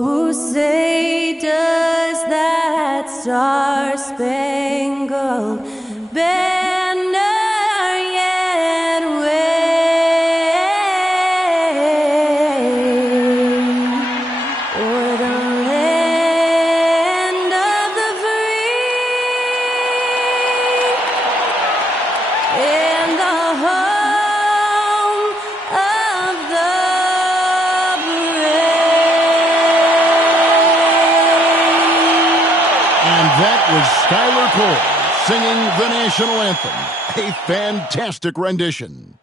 Oh, say does that star-spangled banner yet wave o'er the land of the free and the home of the That was Skylar Cole singing the national anthem. A fantastic rendition.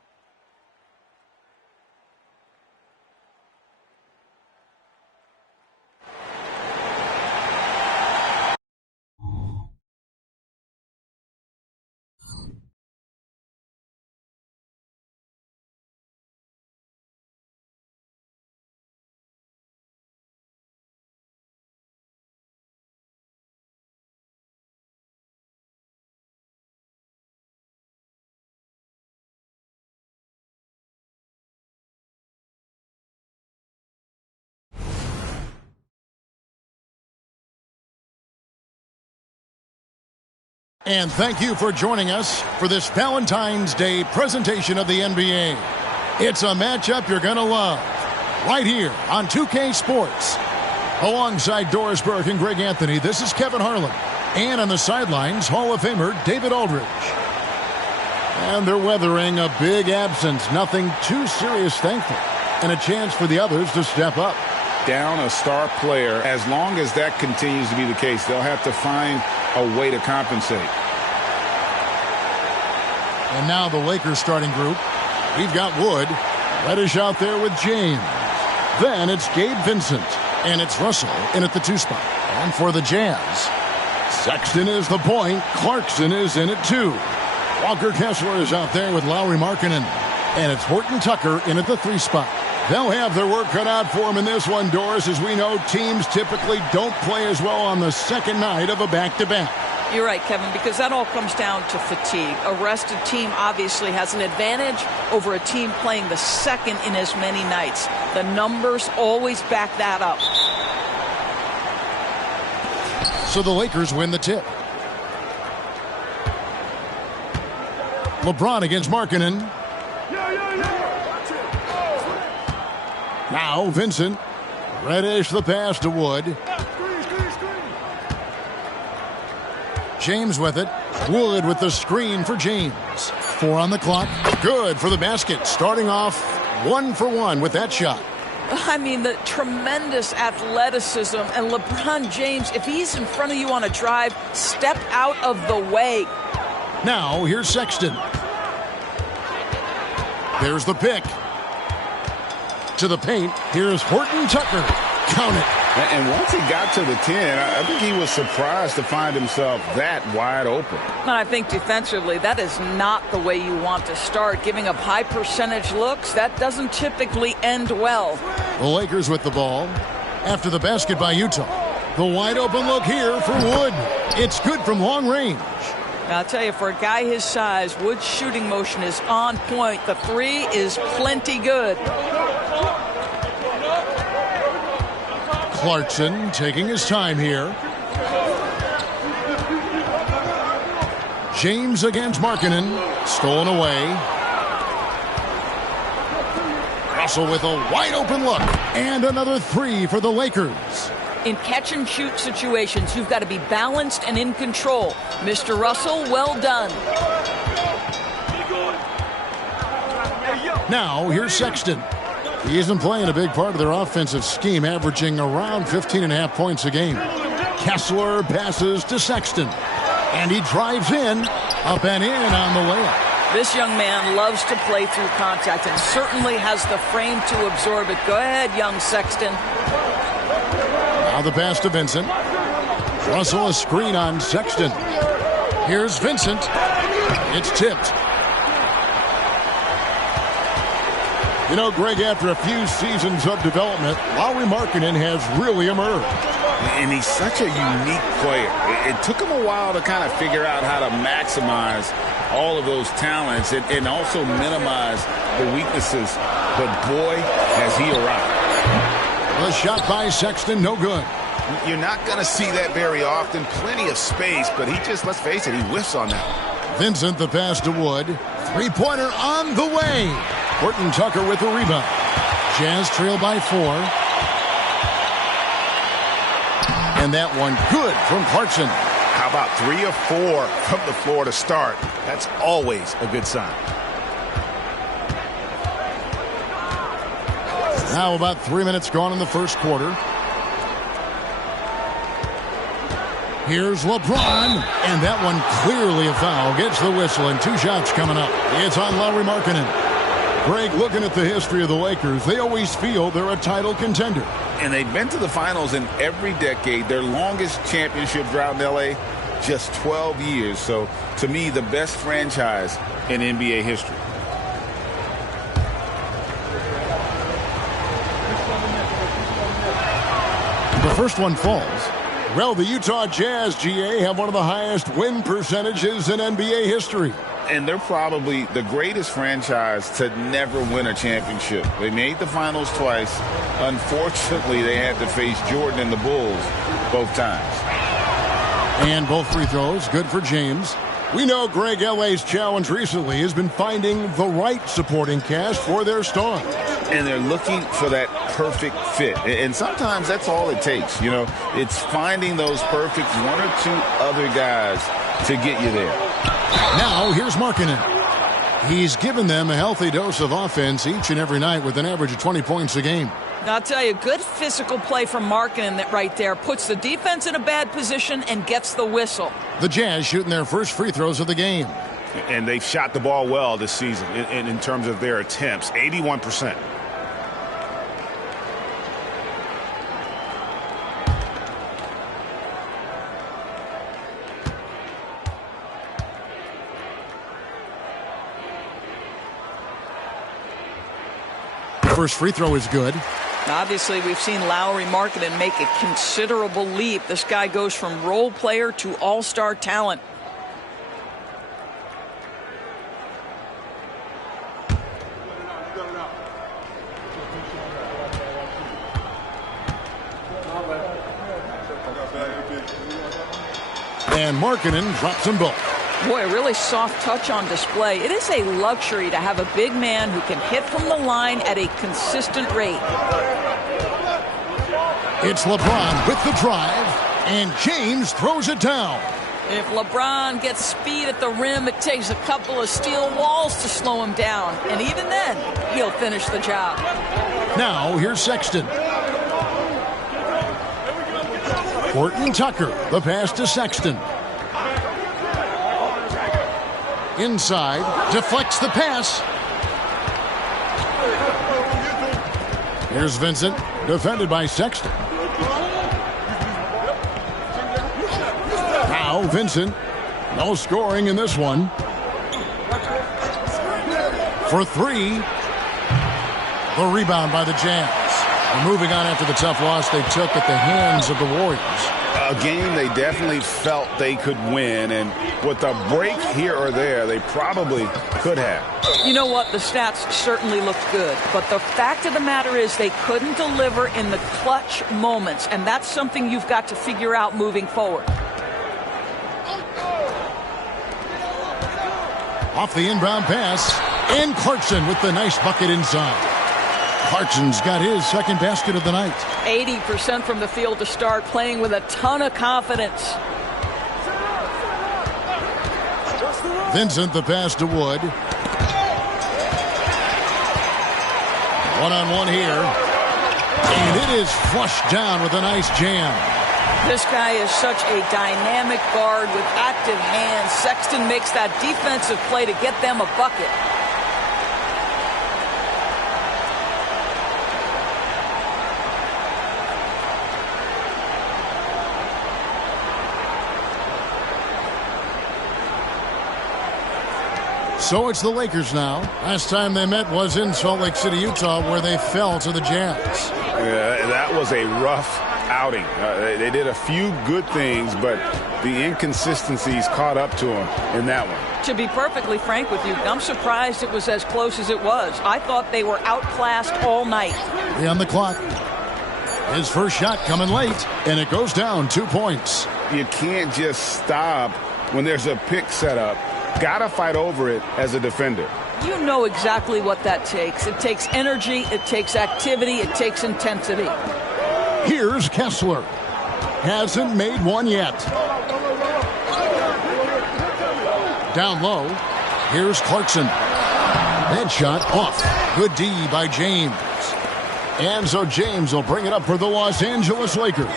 And thank you for joining us for this Valentine's Day presentation of the NBA. It's a matchup you're going to love right here on 2K Sports. Alongside Doris Burke and Greg Anthony, this is Kevin Harlan. And on the sidelines, Hall of Famer David Aldridge. And they're weathering a big absence. Nothing too serious, thankfully. And a chance for the others to step up. Down a star player, as long as that continues to be the case, they'll have to find a way to compensate. And now the Lakers starting group. We've got Wood. Reddish out there with James. Then it's Gabe Vincent. And it's Russell in at the 2 spot. And for the Jazz, Sexton is the point. Clarkson is in at 2. Walker Kessler is out there with Lauri Markkanen. And it's Horton Tucker in at the 3 spot. They'll have their work cut out for them in this one, Doris. As we know, teams typically don't play as well on the second night of a back-to-back. You're right, Kevin, because that all comes down to fatigue. A rested team obviously has an advantage over a team playing the second in as many nights. The numbers always back that up. So the Lakers win the tip. LeBron against Markkanen. Now Vincent. Reddish the pass to Wood. James with it. Wood with the screen for James. 4 on the clock. Good for the basket. Starting off 1 for 1 with that shot. I mean, the tremendous athleticism. And LeBron James, if he's in front of you on a drive, step out of the way. Now here's Sexton. There's the pick. To the paint. Here's Horton Tucker. Count it. And once he got to the 10, I think he was surprised to find himself that wide open. And I think defensively, that is not the way you want to start. Giving up high percentage looks, that doesn't typically end well. The Lakers with the ball. After the basket by Utah. The wide open look here for Wood. It's good from long range. I'll tell you, for a guy his size, Wood's shooting motion is on point. The 3 is plenty good. Clarkson taking his time here. James against Markkanen. Stolen away. Russell with a wide open look. And another 3 for the Lakers. In catch-and-shoot situations, you've got to be balanced and in control. Mr. Russell, well done. Now, here's Sexton. He isn't playing a big part of their offensive scheme, averaging around 15.5 points a game. Kessler passes to Sexton. And he drives in, up and in on the layup. This young man loves to play through contact and certainly has the frame to absorb it. Go ahead, young Sexton. Now the pass to Vincent. Russell a screen on Sexton. Here's Vincent. It's tipped. You know, Greg, after a few seasons of development, Lauri Markkanen has really emerged. And he's such a unique player. It took him a while to kind of figure out how to maximize all of those talents and also minimize the weaknesses. But boy, has he arrived. The shot by Sexton, no good. You're not going to see that very often. Plenty of space, but he just, let's face it, he whiffs on that. Vincent, the pass to Wood. Three-pointer on the way. Horton Tucker with the rebound. Jazz trail by 4. And that one good from Clarkson. How about 3 of 4 from the floor to start? That's always a good sign. Now about 3 minutes gone in the first quarter. Here's LeBron, and that one clearly a foul. Gets the whistle, and 2 shots coming up. It's on Lauri Markkanen. Greg, looking at the history of the Lakers, they always feel they're a title contender. And they've been to the finals in every decade. Their longest championship drought in L.A., just 12 years. So, to me, the best franchise in NBA history. The first one falls. Well, the Utah Jazz, GA, have one of the highest win percentages in NBA history. And they're probably the greatest franchise to never win a championship. They made the finals twice. Unfortunately, they had to face Jordan and the Bulls both times. And both free throws, good for James. We know Greg, LA's challenge recently has been finding the right supporting cast for their stars. And they're looking for that perfect fit. And sometimes that's all it takes. You know, it's finding those perfect 1 or 2 other guys to get you there. Now, here's Markkanen. He's given them a healthy dose of offense each and every night with an average of 20 points a game. I'll tell you, good physical play from Markkanen that right there puts the defense in a bad position and gets the whistle. The Jazz shooting their first free throws of the game. And they've shot the ball well this season in terms of their attempts, 81%. First free throw is good. Obviously, we've seen Lauri Markkanen make a considerable leap. This guy goes from role player to all-star talent. And Markkanen drops them both. Boy, a really soft touch on display. It is a luxury to have a big man who can hit from the line at a consistent rate. It's LeBron with the drive, and James throws it down. If LeBron gets speed at the rim, it takes a couple of steel walls to slow him down. And even then, he'll finish the job. Now, here's Sexton. Horton Tucker, the pass to Sexton. Inside, deflects the pass. Here's Vincent, defended by Sexton. Now Vincent, no scoring in this one. For 3, the rebound by the Jazz. And moving on after the tough loss they took at the hands of the Warriors. A game they definitely felt they could win, and with a break here or there, they probably could have. You know what? The stats certainly look good, but the fact of the matter is they couldn't deliver in the clutch moments, and that's something you've got to figure out moving forward. Off the inbound pass, and Clarkson with the nice bucket inside. Clarkson's got his second basket of the night. 80% from the field to start, playing with a ton of confidence. Vincent, the pass to Wood. One-on-one here. And it is flushed down with a nice jam. This guy is such a dynamic guard with active hands. Sexton makes that defensive play to get them a bucket. So it's the Lakers now. Last time they met was in Salt Lake City, Utah, where they fell to the Jazz. Yeah, that was a rough outing. They did a few good things, but the inconsistencies caught up to them in that one. To be perfectly frank with you, I'm surprised it was as close as it was. I thought they were outclassed all night. 3 on the clock. His first shot coming late, and it goes down 2 points. You can't just stop when there's a pick set up. Gotta fight over it as a defender. You know exactly what that takes. It takes energy, it takes activity, it takes intensity. Here's Kessler. Hasn't made one yet. Down low. Here's Clarkson. Headshot off. Good D by James. And so James will bring it up for the Los Angeles Lakers.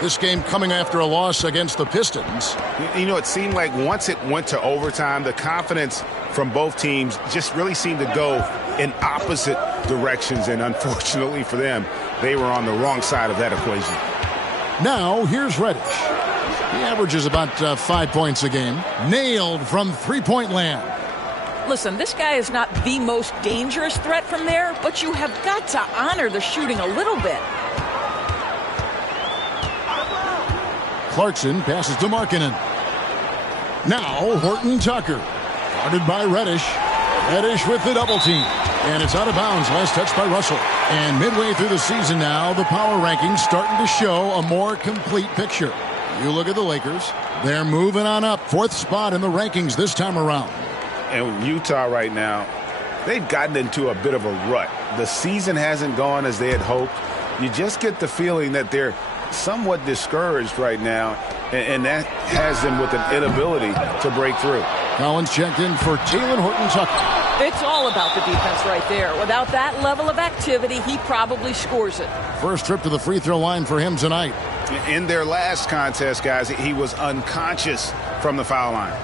This game coming after a loss against the Pistons. You know, it seemed like once it went to overtime, the confidence from both teams just really seemed to go in opposite directions. And unfortunately for them, they were on the wrong side of that equation. Now, here's Reddish. He averages about 5 points a game. Nailed from three-point land. Listen, this guy is not the most dangerous threat from there, but you have got to honor the shooting a little bit. Clarkson passes to Markkanen. Now, Horton Tucker. Guarded by Reddish. Reddish with the double team. And it's out of bounds. Last touch by Russell. And midway through the season now, the power rankings starting to show a more complete picture. You look at the Lakers. They're moving on up. 4th spot in the rankings this time around. And Utah right now, they've gotten into a bit of a rut. The season hasn't gone as they had hoped. You just get the feeling that they're somewhat discouraged right now, and that has them with an inability to break through. Collins checked in for Talen Horton-Tucker. It's all about the defense right there. Without that level of activity, he probably scores it. First trip to the free throw line for him tonight. In their last contest, guys, he was unconscious from the foul line.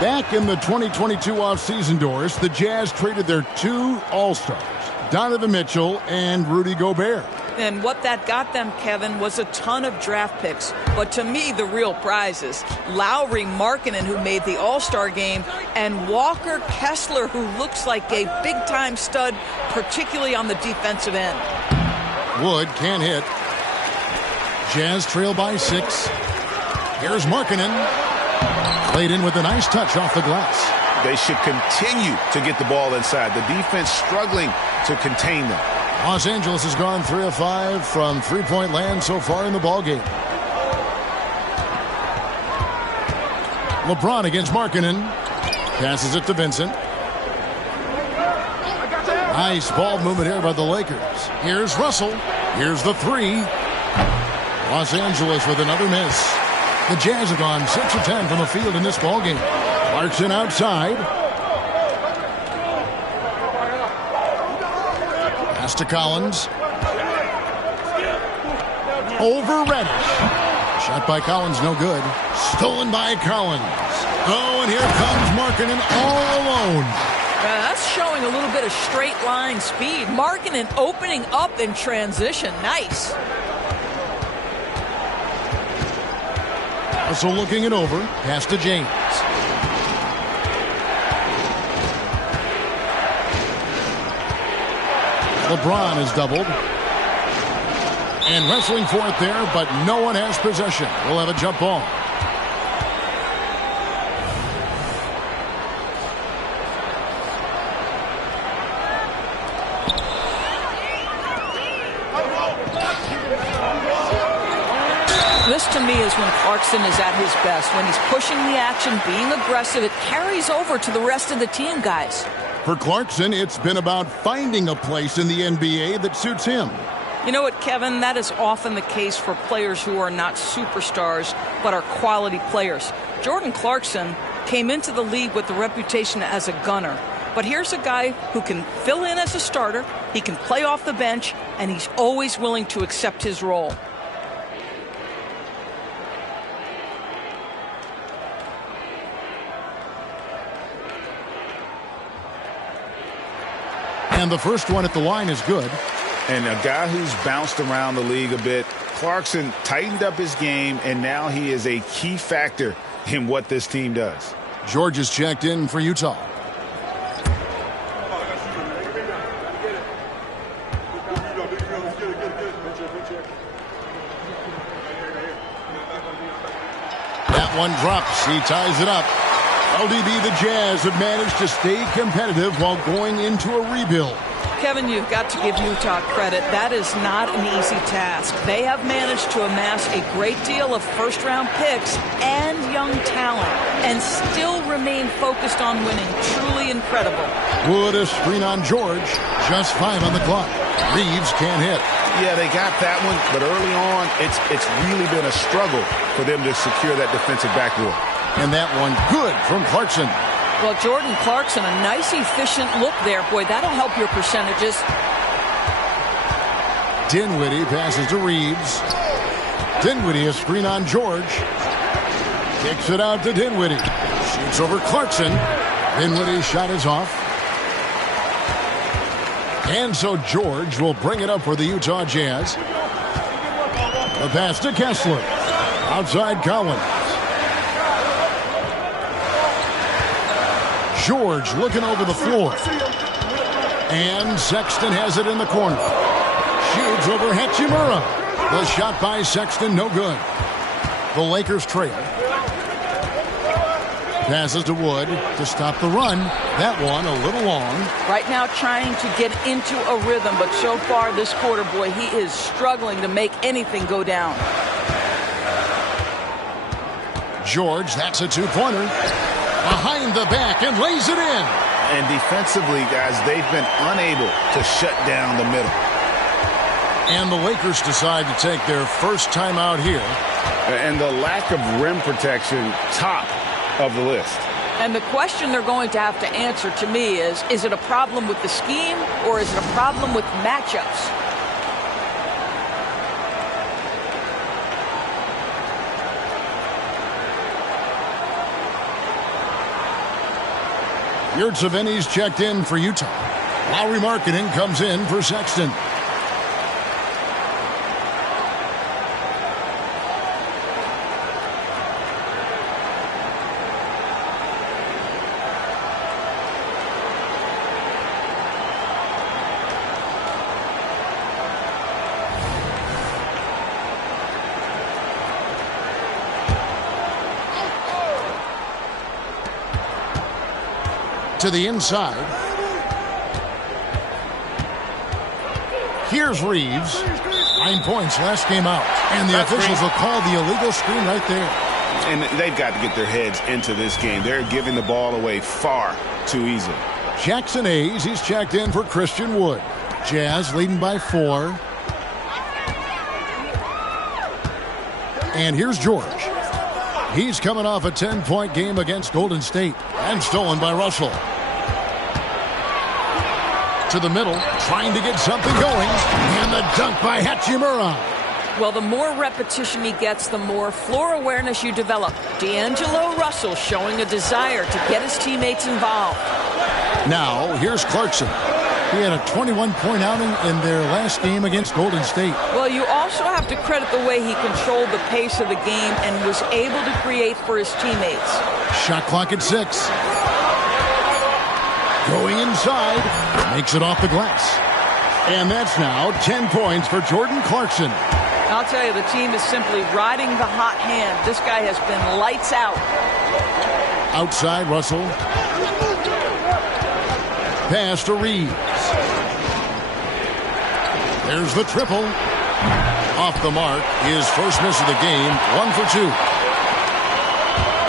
Back in the 2022 offseason doors, the Jazz traded their 2 All-Stars, Donovan Mitchell and Rudy Gobert. And what that got them, Kevin, was a ton of draft picks. But to me, the real prize is Lauri Markkanen, who made the All-Star game, and Walker Kessler, who looks like a big-time stud, particularly on the defensive end. Wood can't hit. Jazz trail by 6. Here's Markkanen. Played in with a nice touch off the glass. They should continue to get the ball inside. The defense struggling to contain them. Los Angeles has gone 3 of 5 from three-point land so far in the ballgame. LeBron against Markkanen. Passes it to Vincent. Nice ball movement here by the Lakers. Here's Russell. Here's the 3. Los Angeles with another miss. The Jazz have gone 6 of 10 from the field in this ballgame. Clarkson outside. Pass to Collins. Over Reddish. Shot by Collins, no good. Stolen by Collins. Oh, and here comes Markkanen all alone. That's showing a little bit of straight line speed. Markkanen opening up in transition. Nice. Also looking it over. Pass to James. LeBron is doubled. And wrestling for it there, but no one has possession. We'll have a jump ball. This, to me, is when Clarkson is at his best. When he's pushing the action, being aggressive, it carries over to the rest of the team, guys. For Clarkson, it's been about finding a place in the NBA that suits him. You know what, Kevin? That is often the case for players who are not superstars, but are quality players. Jordan Clarkson came into the league with the reputation as a gunner. But here's a guy who can fill in as a starter, he can play off the bench, and he's always willing to accept his role. And the first one at the line is good. And a guy who's bounced around the league a bit, Clarkson tightened up his game, and now he is a key factor in what this team does. George is checked in for Utah. one drops. He ties it up. LDB, the Jazz have managed to stay competitive while going into a rebuild. Kevin, you've got to give Utah credit. That is not an easy task. They have managed to amass a great deal of first-round picks and young talent and still remain focused on winning. Truly incredible. Wood, a screen on George. Just 5 on the clock. Reeves can't hit. Yeah, they got that one, but early on, it's really been a struggle for them to secure that defensive backboard. And that one good from Clarkson. Well, Jordan Clarkson, a nice, efficient look there. Boy, that'll help your percentages. Dinwiddie passes to Reeves. Dinwiddie, a screen on George. Kicks it out to Dinwiddie. Shoots over Clarkson. Dinwiddie's shot is off. And so George will bring it up for the Utah Jazz. The pass to Kessler. Outside Collins. George looking over the floor. And Sexton has it in the corner. Shoots over Hachimura. The shot by Sexton, no good. The Lakers trail. Passes to Wood to stop the run. That one a little long. Right now trying to get into a rhythm, but so far this quarter, boy, he is struggling to make anything go down. George, that's a two-pointer. Behind the back and lays it in. And defensively, guys, they've been unable to shut down the middle. And the Lakers decide to take their first time out here. And the lack of rim protection, top of the list. And the question they're going to have to answer to me is it a problem with the scheme or is it a problem with matchups? Yurtseven's checked in for Utah. Lauri Markkanen comes in for Sexton. To the inside. Here's Reeves. 9 points last game out. And the officials will call the illegal screen right there. And they've got to get their heads into this game. They're giving the ball away far too easily. Jackson Hayes, he's checked in for Christian Wood. Jazz leading by 4. And here's George. He's coming off a 10-point game against Golden State. And stolen by Russell. To the middle, trying to get something going. And the dunk by Hachimura. Well, the more repetition he gets, the more floor awareness you develop. D'Angelo Russell showing a desire to get his teammates involved. Now, here's Clarkson. He had a 21-point outing in their last game against Golden State. Well, you also have to credit the way he controlled the pace of the game and was able to create for his teammates. Shot clock at 6. Going inside, makes it off the glass. And that's now 10 points for Jordan Clarkson. I'll tell you, the team is simply riding the hot hand. This guy has been lights out. Outside, Russell. Pass to Reeves. There's the triple. Off the mark, his first miss of the game, 1 for 2.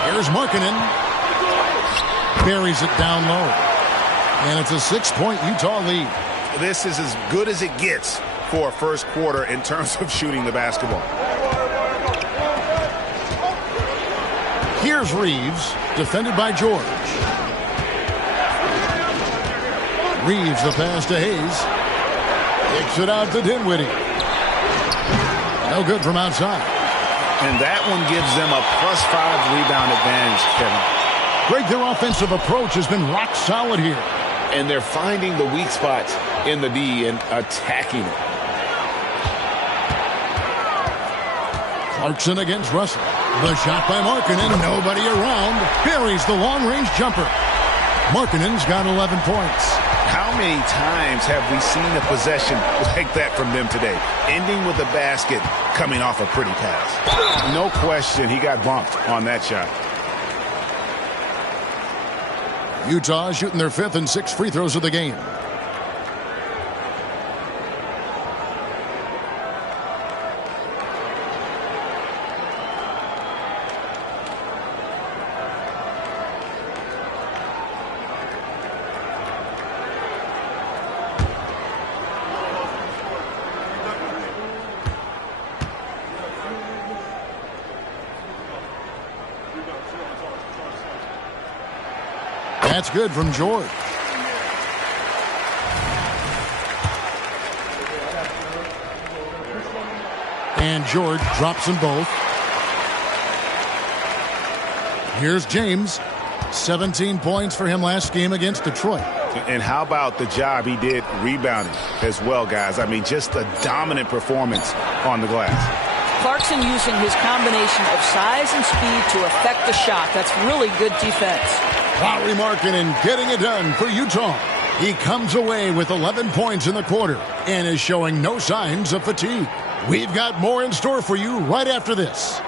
Here's Markkanen. Buries it down low. And it's a 6-point Utah lead. This is as good as it gets for a first quarter in terms of shooting the basketball. Here's Reeves, defended by George. Reeves the pass to Hayes. Kicks it out to Dinwiddie. No good from outside. And that one gives them a +5 rebound advantage, Kevin. Greg, their offensive approach has been rock solid here. And they're finding the weak spots in the D and attacking it. Clarkson against Russell. The shot by Markkanen. Nobody around. Buries the long-range jumper. Markkanen's got 11 points. How many times have we seen a possession like that from them today? Ending with a basket, coming off a pretty pass. No question, he got bumped on that shot. Utah shooting their 5th and 6th free throws of the game. That's good from George. And George drops them both. Here's James. 17 points for him last game against Detroit. And how about the job he did rebounding as well, guys? I mean, just a dominant performance on the glass. Clarkson using his combination of size and speed to affect the shot. That's really good defense. Lauri Markkanen getting it done for Utah. He comes away with 11 points in the quarter and is showing no signs of fatigue. We've got more in store for you right after this.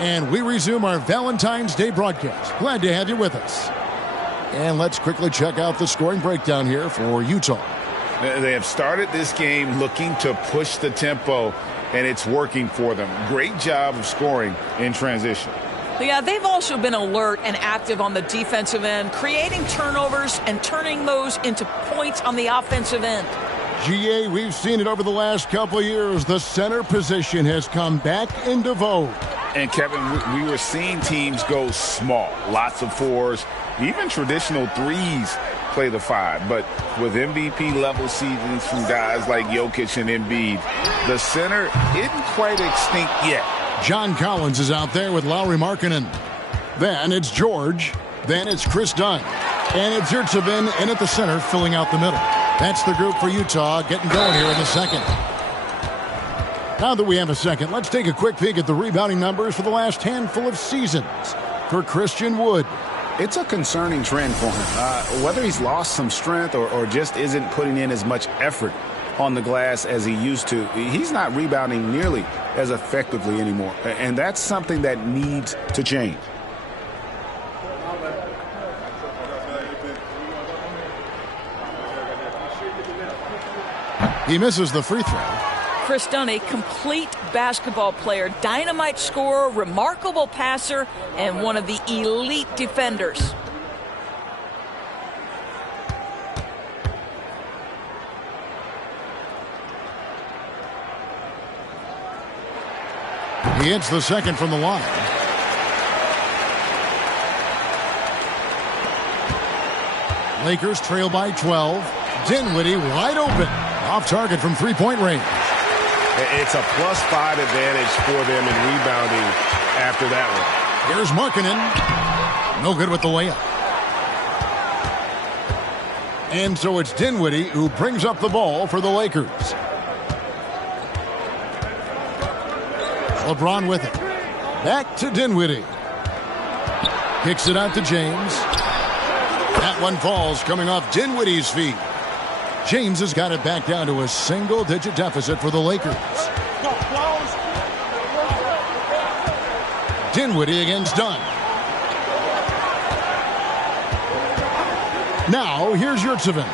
And we resume our Valentine's Day broadcast. Glad to have you with us. And let's quickly check out the scoring breakdown here for Utah. They have started this game looking to push the tempo, and it's working for them. Great job of scoring in transition. Yeah, they've also been alert and active on the defensive end, creating turnovers and turning those into points on the offensive end. GA, we've seen it over the last couple of years. The center position has come back into vogue. And, Kevin, we were seeing teams go small, lots of fours, even traditional threes play the 5. But with MVP-level seasons from guys like Jokic and Embiid, the center isn't quite extinct yet. John Collins is out there with Lauri Markkanen. Then it's George. Then it's Chris Dunn. And it's Yurtseven in at the center, filling out the middle. That's the group for Utah getting going here in the second. Now that we have a second, let's take a quick peek at the rebounding numbers for the last handful of seasons for Christian Wood. It's a concerning trend for him. Whether he's lost some strength or just isn't putting in as much effort on the glass as he used to, he's not rebounding nearly as effectively anymore. And that's something that needs to change. He misses the free throw. Chris Dunn, a complete basketball player, dynamite scorer, remarkable passer, and one of the elite defenders. He hits the second from the line. Lakers trail by 12. Dinwiddie wide open. Off target from three-point range. It's a +5 advantage for them in rebounding after that one. Here's Markkanen. No good with the layup. And so it's Dinwiddie who brings up the ball for the Lakers. LeBron with it. Back to Dinwiddie. Kicks it out to James. That one falls coming off Dinwiddie's feet. James has got it back down to a single-digit deficit for the Lakers. Dinwiddie against Dunn. Now, here's Yurtseven.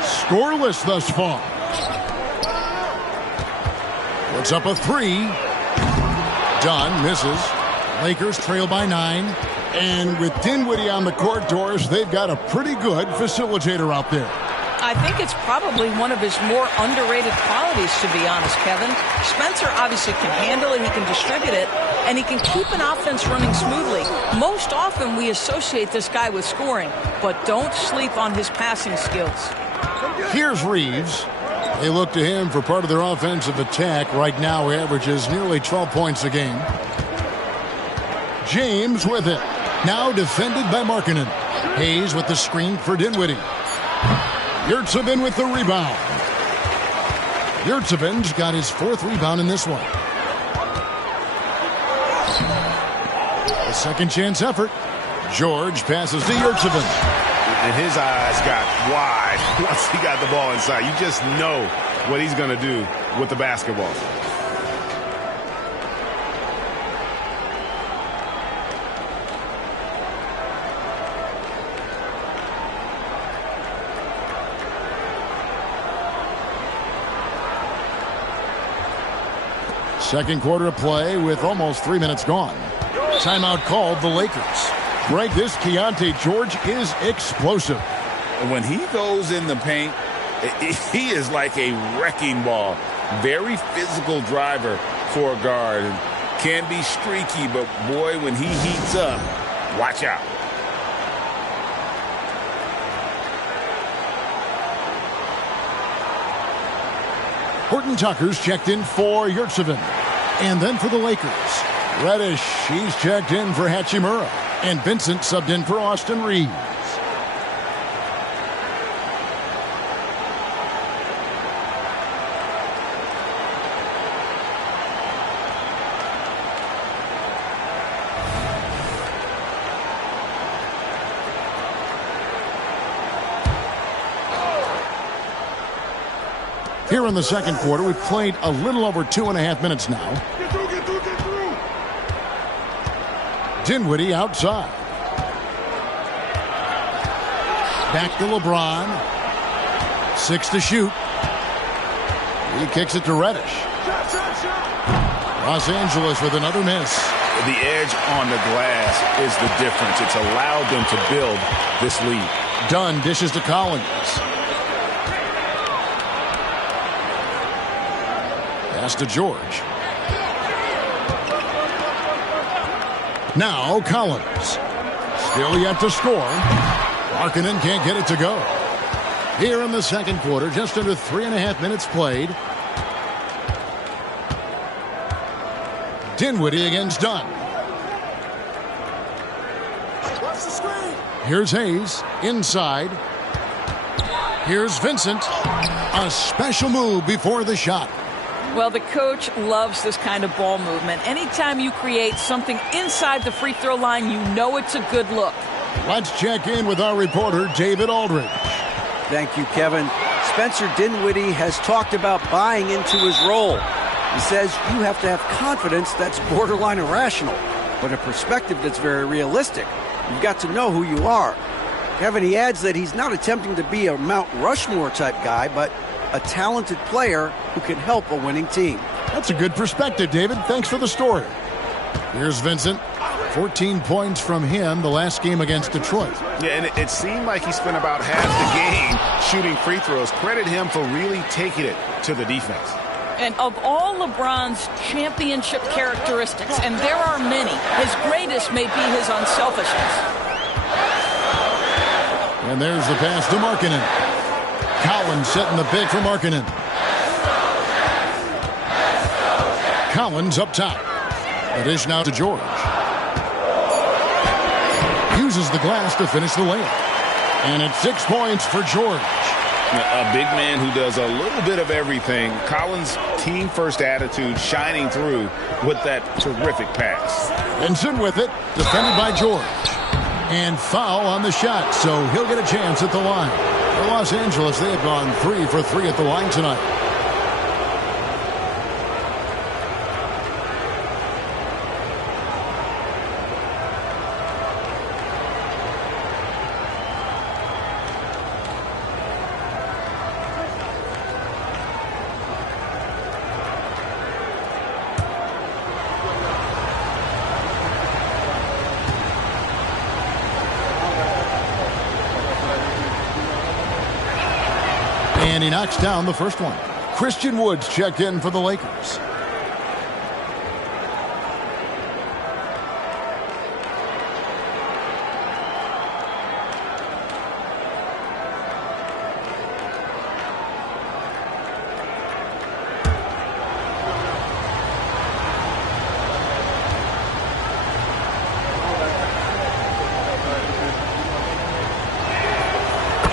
Scoreless thus far. Puts up a 3. Dunn misses. Lakers trail by 9. And with Dinwiddie on the court, Doris, they've got a pretty good facilitator out there. I think it's probably one of his more underrated qualities, to be honest, Kevin. Spencer obviously can handle it, he can distribute it, and he can keep an offense running smoothly. Most often we associate this guy with scoring, but don't sleep on his passing skills. Here's Reeves. They look to him for part of their offensive attack. Right now, he averages nearly 12 points a game. James with it. Now defended by Markkanen. Hayes with the screen for Dinwiddie. Yurtseven with the rebound. Yurtseven's got his 4th rebound in this one. A second chance effort. George passes to Yurtseven. And his eyes got wide once he got the ball inside. You just know what he's going to do with the basketball. Second quarter of play with almost 3 minutes gone. Timeout called the Lakers. Greg, this Keontae George is explosive. When he goes in the paint, he is like a wrecking ball. Very physical driver for a guard. And can be streaky, but boy, when he heats up, watch out. Horton Tucker's checked in for Yurtseven. And then for the Lakers, Reddish, he's checked in for Hachimura. And Vincent subbed in for Austin Reeves. Here in the second quarter, we've played a little over 2.5 minutes now. Get through. Dinwiddie outside. Back to LeBron. 6 to shoot. He kicks it to Reddish. Los Angeles with another miss. The edge on the glass is the difference. It's allowed them to build this lead. Dunn dishes to Collins. Pass to George. Now Collins. Still yet to score. Markkanen can't get it to go. Here in the second quarter, just under 3.5 minutes played. Dinwiddie against Dunn. Here's Hayes inside. Here's Vincent. A special move before the shot. Well, the coach loves this kind of ball movement. Anytime you create something inside the free throw line, you know it's a good look. Let's check in with our reporter, David Aldridge. Thank you, Kevin. Spencer Dinwiddie has talked about buying into his role. He says you have to have confidence that's borderline irrational, but a perspective that's very realistic. You've got to know who you are. Kevin, he adds that he's not attempting to be a Mount Rushmore type guy, but a talented player who can help a winning team. That's a good perspective, David. Thanks for the story. Here's Vincent. 14 points from him the last game against Detroit. Yeah, and it seemed like he spent about half the game shooting free throws. Credit him for really taking it to the defense. And of all LeBron's championship characteristics, and there are many, his greatest may be his unselfishness. And there's the pass to Markkanen. Collins setting the pick for Markkanen. Collins up top. The dish now to George. Uses the glass to finish the layup. And it's 6 points for George. A big man who does a little bit of everything. Collins' team-first attitude shining through with that terrific pass. Vincent with it, defended by George. And foul on the shot, so he'll get a chance at the line. For Los Angeles, they have gone 3 for 3 at the line tonight. And he knocks down the first one. Christian Woods checked in for the Lakers.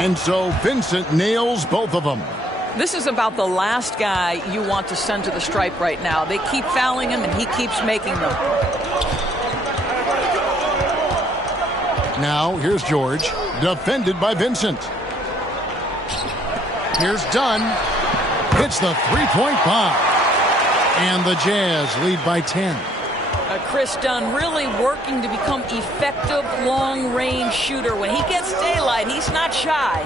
And so Vincent nails both of them. This is about the last guy you want to send to the stripe right now. They keep fouling him, and he keeps making them. Now, here's George, defended by Vincent. Here's Dunn. Hits the three-point bomb. And the Jazz lead by 10. Chris Dunn really working to become effective long-range shooter. When he gets daylight, he's not shy.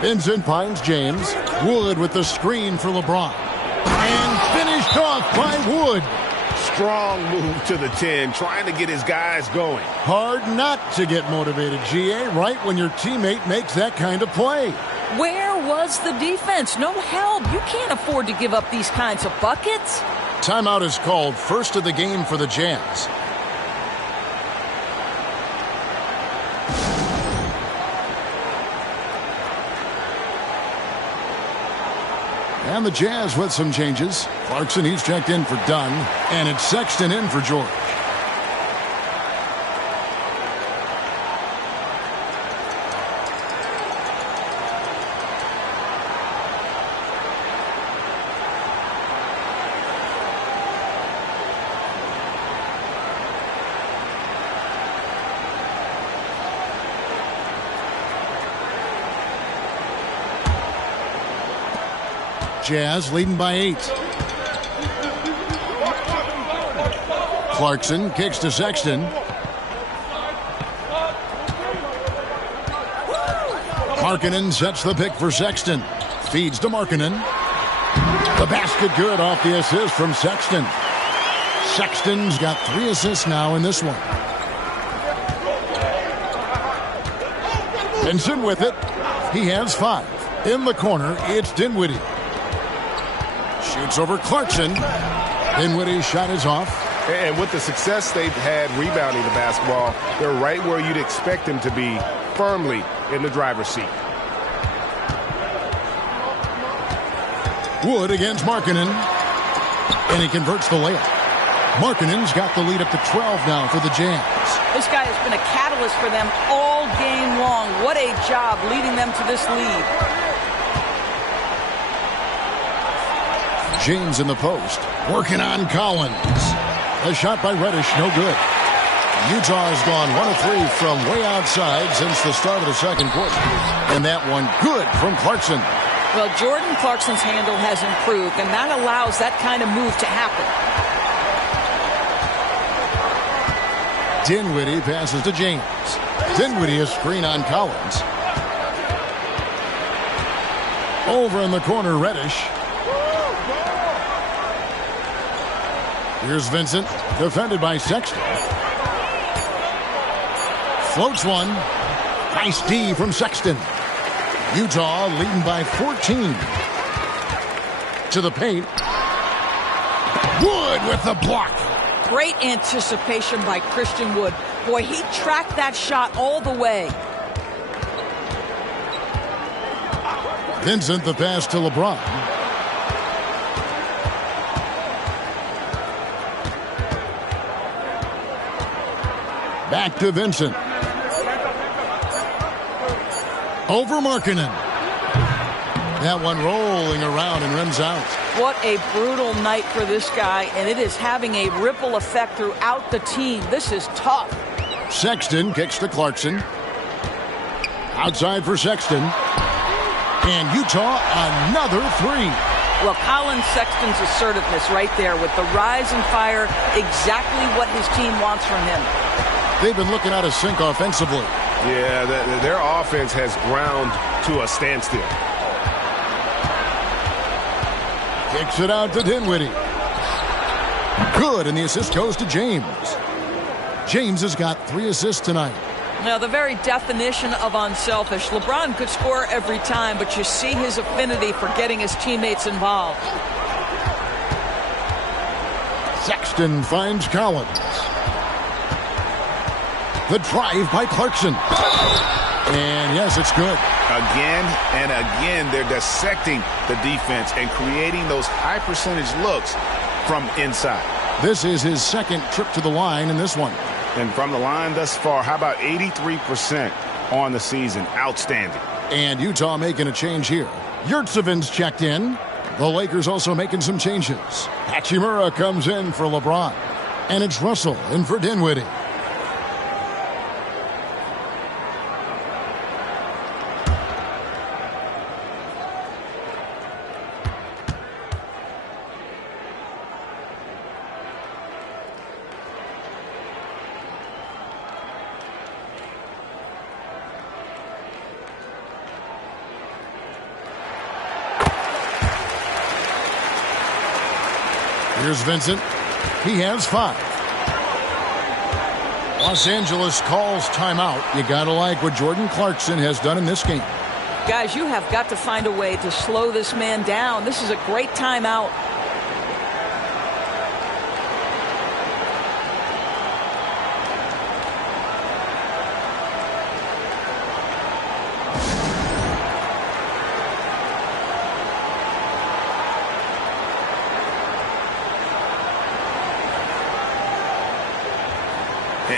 Vincent finds James. Wood with the screen for LeBron. And finished off by Wood. Strong move to the 10, trying to get his guys going. Hard not to get motivated, GA, right when your teammate makes that kind of play. Where was the defense? No help. You can't afford to give up these kinds of buckets. Timeout is called, first of the game for the Jazz. And the Jazz with some changes. Clarkson, he's checked in for Dunn. And it's Sexton in for George. Jazz leading by 8. Clarkson kicks to Sexton. Markkanen sets the pick for Sexton. Feeds to Markkanen. The basket good off the assist from Sexton. Sexton's got 3 assists now in this one. Vincent with it. He has 5. In the corner, it's Dinwiddie. Shoots over Clarkson. Dinwiddie's shot is off. And with the success they've had rebounding the basketball, they're right where you'd expect them to be, firmly in the driver's seat. Wood against Markkanen. And he converts the layup. Markkanen's got the lead up to 12 now for the Jazz. This guy has been a catalyst for them all game long. What a job leading them to this lead. James in the post, working on Collins. A shot by Reddish, no good. Utah has gone 1 of 3 from way outside since the start of the second quarter. And that one good from Clarkson. Well, Jordan Clarkson's handle has improved, and that allows that kind of move to happen. Dinwiddie passes to James. Dinwiddie a screen on Collins. Over in the corner, Reddish. Here's Vincent, defended by Sexton. Floats one. Nice D from Sexton. Utah leading by 14. To the paint. Wood with the block. Great anticipation by Christian Wood. Boy, he tracked that shot all the way. Vincent the pass to LeBron. Back to Vincent. Over Markkanen. That one rolling around and rims out. What a brutal night for this guy, and it is having a ripple effect throughout the team. This is tough. Sexton kicks to Clarkson. Outside for Sexton. And Utah, another 3. Well, Colin Sexton's assertiveness right there with the rise and fire, exactly what his team wants from him. They've been looking out of sync offensively. Yeah, their offense has ground to a standstill. Kicks it out to Dinwiddie. Good, and the assist goes to James. James has got 3 assists tonight. Now, the very definition of unselfish. LeBron could score every time, but you see his affinity for getting his teammates involved. Sexton finds Collins. The drive by Clarkson. And yes, it's good. Again and again, they're dissecting the defense and creating those high percentage looks from inside. This is his second trip to the line in this one. And from the line thus far, how about 83%? on the season. Outstanding. And Utah making a change here. Yurtseven's checked in. The Lakers also making some changes. Hachimura comes in for LeBron. And it's Russell in for Dinwiddie. Here's Vincent. He has 5. Los Angeles calls timeout. You got to like what Jordan Clarkson has done in this game. Guys, you have got to find a way to slow this man down. This is a great timeout.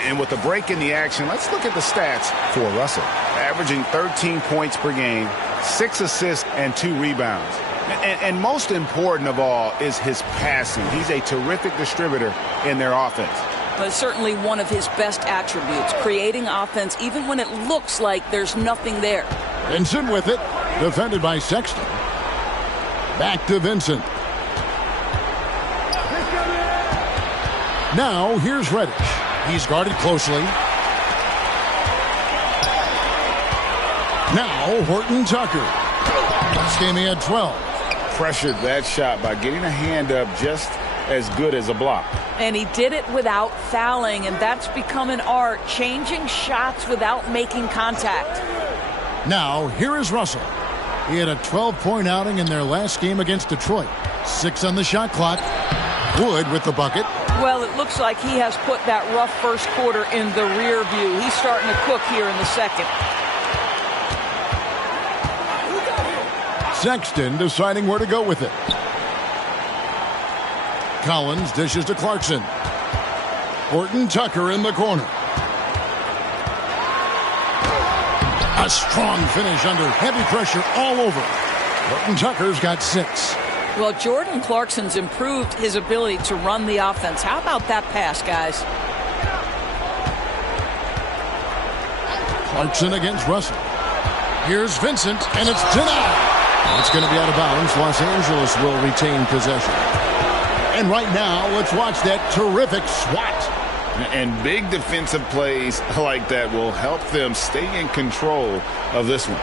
And with the break in the action, let's look at the stats for Russell. Averaging 13 points per game, 6 assists, and 2 rebounds. And most important of all is his passing. He's a terrific distributor in their offense. But certainly one of his best attributes, creating offense even when it looks like there's nothing there. Vincent with it, defended by Sexton. Back to Vincent. Now here's Reddish. He's guarded closely. Now Horton Tucker. Last game he had 12. Pressured that shot by getting a hand up just as good as a block. And he did it without fouling, and that's become an art, changing shots without making contact. Now here is Russell. He had a 12-point outing in their last game against Detroit. 6 on the shot clock. Wood with the bucket. Well, it looks like he has put that rough first quarter in the rear view. He's starting to cook here in the second. Sexton deciding where to go with it. Collins dishes to Clarkson. Horton Tucker in the corner. A strong finish under heavy pressure all over. Horton Tucker's got 6. Well, Jordan Clarkson's improved his ability to run the offense. How about that pass, guys? Clarkson against Russell. Here's Vincent, and it's denied. It's going to be out of bounds. Los Angeles will retain possession. And right now, let's watch that terrific swat. And big defensive plays like that will help them stay in control of this one.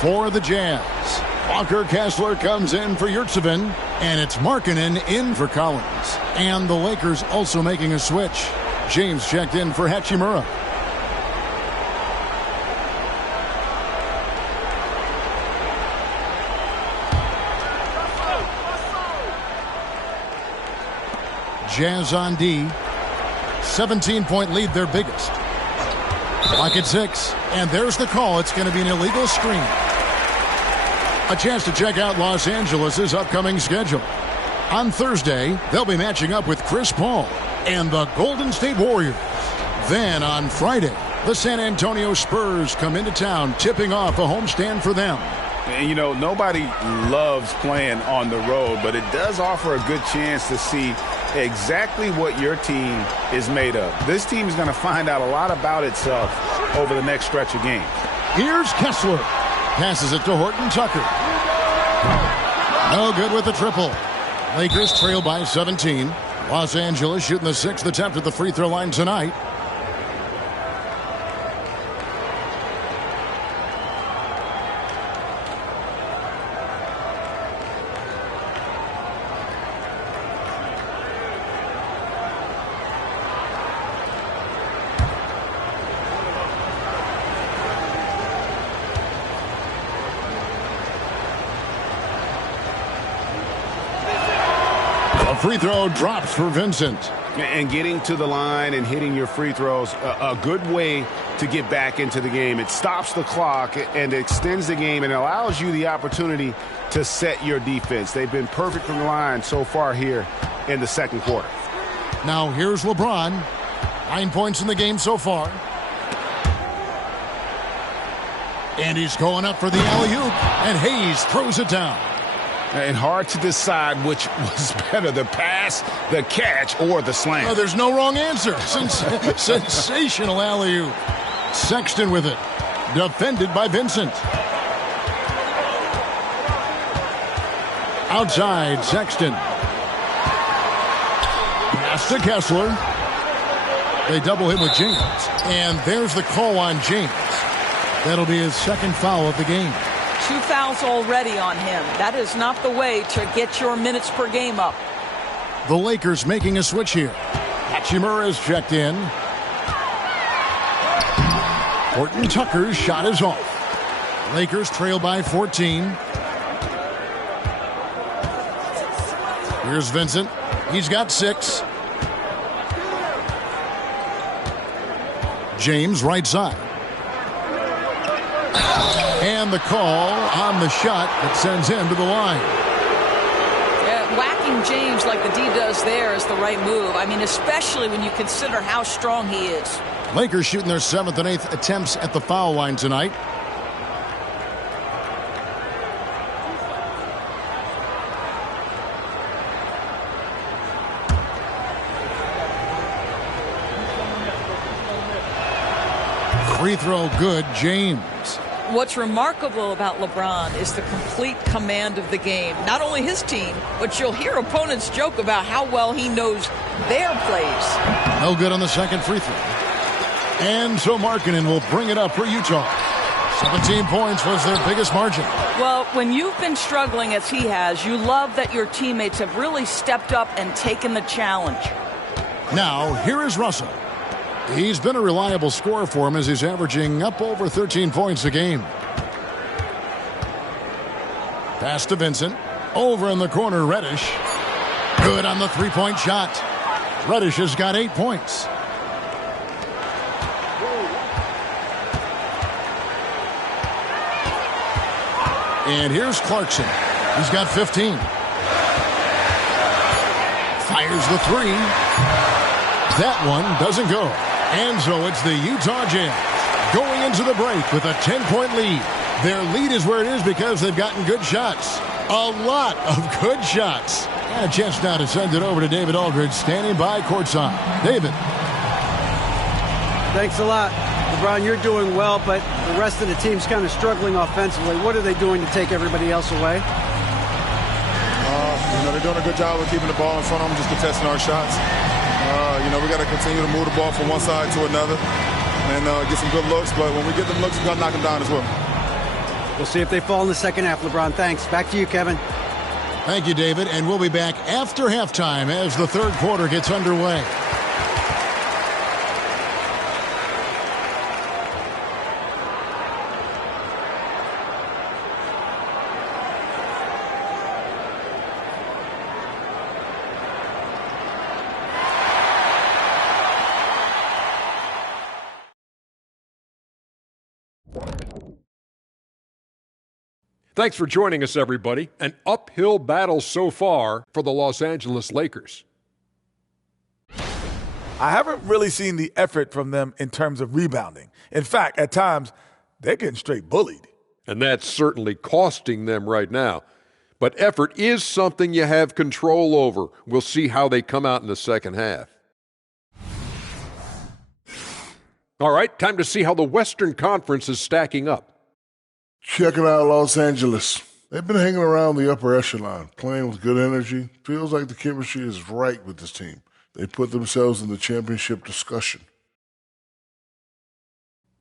For the Jazz, Walker Kessler comes in for Yurtseven, and it's Markkanen in for Collins. And the Lakers also making a switch. James checked in for Hachimura. Jazz on D. 17-point lead, their biggest. Clock at 6. And there's the call. It's going to be an illegal screen. A chance to check out Los Angeles' upcoming schedule. On Thursday, they'll be matching up with Chris Paul and the Golden State Warriors. Then on Friday, the San Antonio Spurs come into town, tipping off a homestand for them. And, you know, nobody loves playing on the road, but it does offer a good chance to see exactly what your team is made of. This team is going to find out a lot about itself over the next stretch of games. Here's Kessler. Passes it to Horton Tucker. No good with the triple. Lakers trail by 17. Los Angeles shooting the 6th attempt at the free throw line tonight. Free throw drops for Vincent. And getting to the line and hitting your free throws, a good way to get back into the game. It stops the clock and extends the game and allows you the opportunity to set your defense. They've been perfect from the line so far here in the second quarter. Now here's LeBron. 9 points in the game so far. And he's going up for the alley-oop, and Hayes throws it down. And hard to decide which was better, the pass, the catch, or the slam. Oh, there's no wrong answer. Sensational alley-oop. Sexton with it. Defended by Vincent. Outside, Sexton. Pass to Kessler. They double him with James. And there's the call on James. That'll be his second foul of the game. 2 fouls already on him. That is not the way to get your minutes per game up. The Lakers making a switch here. Hachimura is checked in. Horton Tucker's shot is off. Lakers trail by 14. Here's Vincent. He's got 6. James right side. And the call on the shot that sends him to the line. Yeah, whacking James like the D does there is the right move. I mean, especially when you consider how strong he is. Lakers shooting their 7th and 8th attempts at the foul line tonight. Free throw good, James. What's remarkable about LeBron is the complete command of the game. Not only his team, but you'll hear opponents joke about how well he knows their plays. No good on the second free throw. And so Markkanen will bring it up for Utah. 17 points was their biggest margin. Well, when you've been struggling as he has, you love that your teammates have really stepped up and taken the challenge. Now, here is Russell. He's been a reliable scorer for him as he's averaging up over 13 points a game. Pass to Vincent. Over in the corner, Reddish. Good on the three-point shot. Reddish has got 8 points. And here's Clarkson. He's got 15. Fires the 3. That one doesn't go. And so it's the Utah Jazz going into the break with a 10-point lead. Their lead is where it is because they've gotten good shots. A lot of good shots. And a chance now to send it over to David Aldridge, standing by courtside. David. Thanks a lot. LeBron, you're doing well, but the rest of the team's kind of struggling offensively. What are they doing to take everybody else away? They're doing a good job of keeping the ball in front of them, just contesting our shots. We got to continue to move the ball from one side to another and get some good looks. But when we get them looks, we got to knock them down as well. We'll see if they fall in the second half, LeBron. Thanks. Back to you, Kevin. Thank you, David. And we'll be back after halftime as the third quarter gets underway. Thanks for joining us, everybody. An uphill battle so far for the Los Angeles Lakers. I haven't really seen the effort from them in terms of rebounding. In fact, at times, they're getting straight bullied. And that's certainly costing them right now. But effort is something you have control over. We'll see how they come out in the second half. All right, time to see how the Western Conference is stacking up. Checking out Los Angeles. They've been hanging around the upper echelon, playing with good energy. Feels like the chemistry is right with this team. They put themselves in the championship discussion.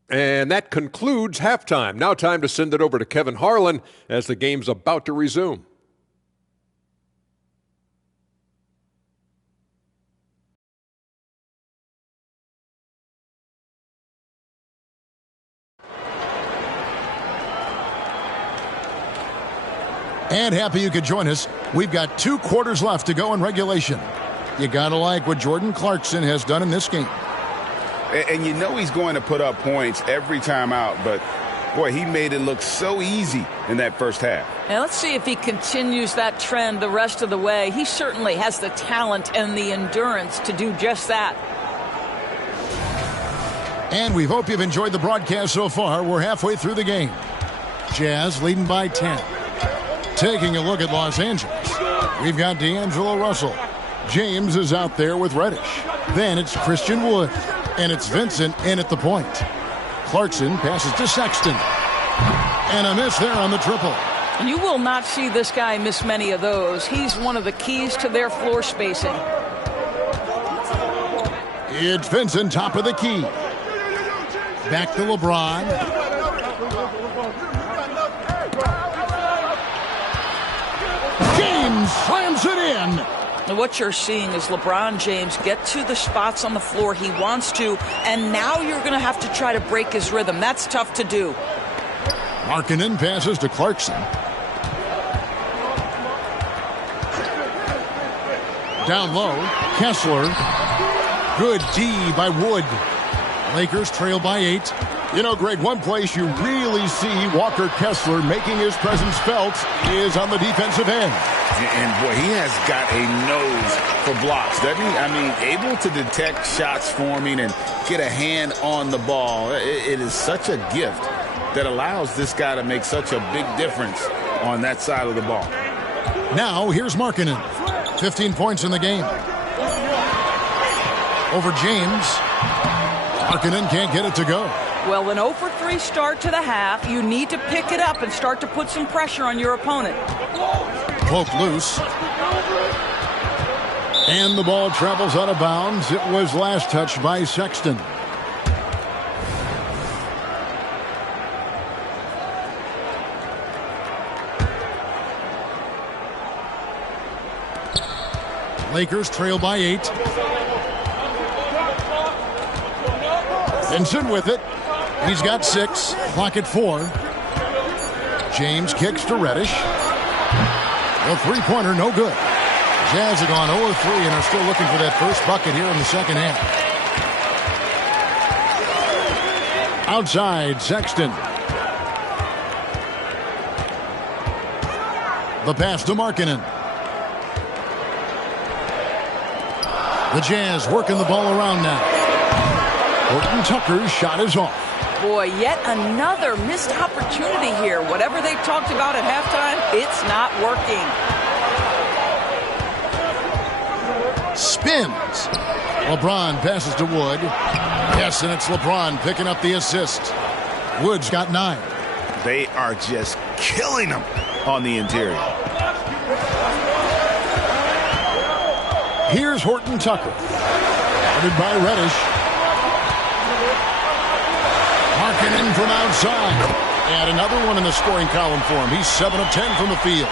And that concludes halftime. Now time to send it over to Kevin Harlan as the game's about to resume. And happy you could join us. We've got 2 quarters left to go in regulation. You gotta like what Jordan Clarkson has done in this game. And you know he's going to put up points every time out, but boy, he made it look so easy in that first half. And let's see if he continues that trend the rest of the way. He certainly has the talent and the endurance to do just that. And we hope you've enjoyed the broadcast so far. We're halfway through the game. Jazz leading by 10. Taking a look at Los Angeles, we've got D'Angelo Russell. James is out there with Reddish. Then it's Christian Wood. And it's Vincent in at the point. Clarkson passes to Sexton. And a miss there on the triple. You will not see this guy miss many of those. He's one of the keys to their floor spacing. It's Vincent, top of the key. Back to LeBron. James slams it in. And what you're seeing is LeBron James get to the spots on the floor he wants to, and now you're going to have to try to break his rhythm. That's tough to do. Markkanen passes to Clarkson. Down low, Kessler. Good D by Wood. Lakers trail by 8. You know, Greg, one place you really see Walker Kessler making his presence felt is on the defensive end. And, boy, he has got a nose for blocks, doesn't he? I mean, able to detect shots forming and get a hand on the ball. It is such a gift that allows this guy to make such a big difference on that side of the ball. Now, here's Markkanen. 15 points in the game. Over James. Markkanen can't get it to go. Well, an 0-for-3 start to the half. You need to pick it up and start to put some pressure on your opponent. Poked loose. And the ball travels out of bounds. It was last touched by Sexton. Lakers trail by 8. Vincent with it. He's got 6. Clock at 4. James kicks to Reddish. The three-pointer, no good. Jazz have gone 0-3 and are still looking for that first bucket here in the second half. Outside, Sexton. The pass to Markkanen. The Jazz working the ball around now. Horton Tucker's shot is off. Boy, yet another missed opportunity here. Whatever they talked about at halftime, it's not working. Spins. LeBron passes to Wood. Yes, and it's LeBron picking up the assist. Wood's got 9. They are just killing them on the interior. Here's Horton Tucker. Guarded by Reddish. Markkanen from outside. And another one in the scoring column for him. He's 7 of 10 from the field.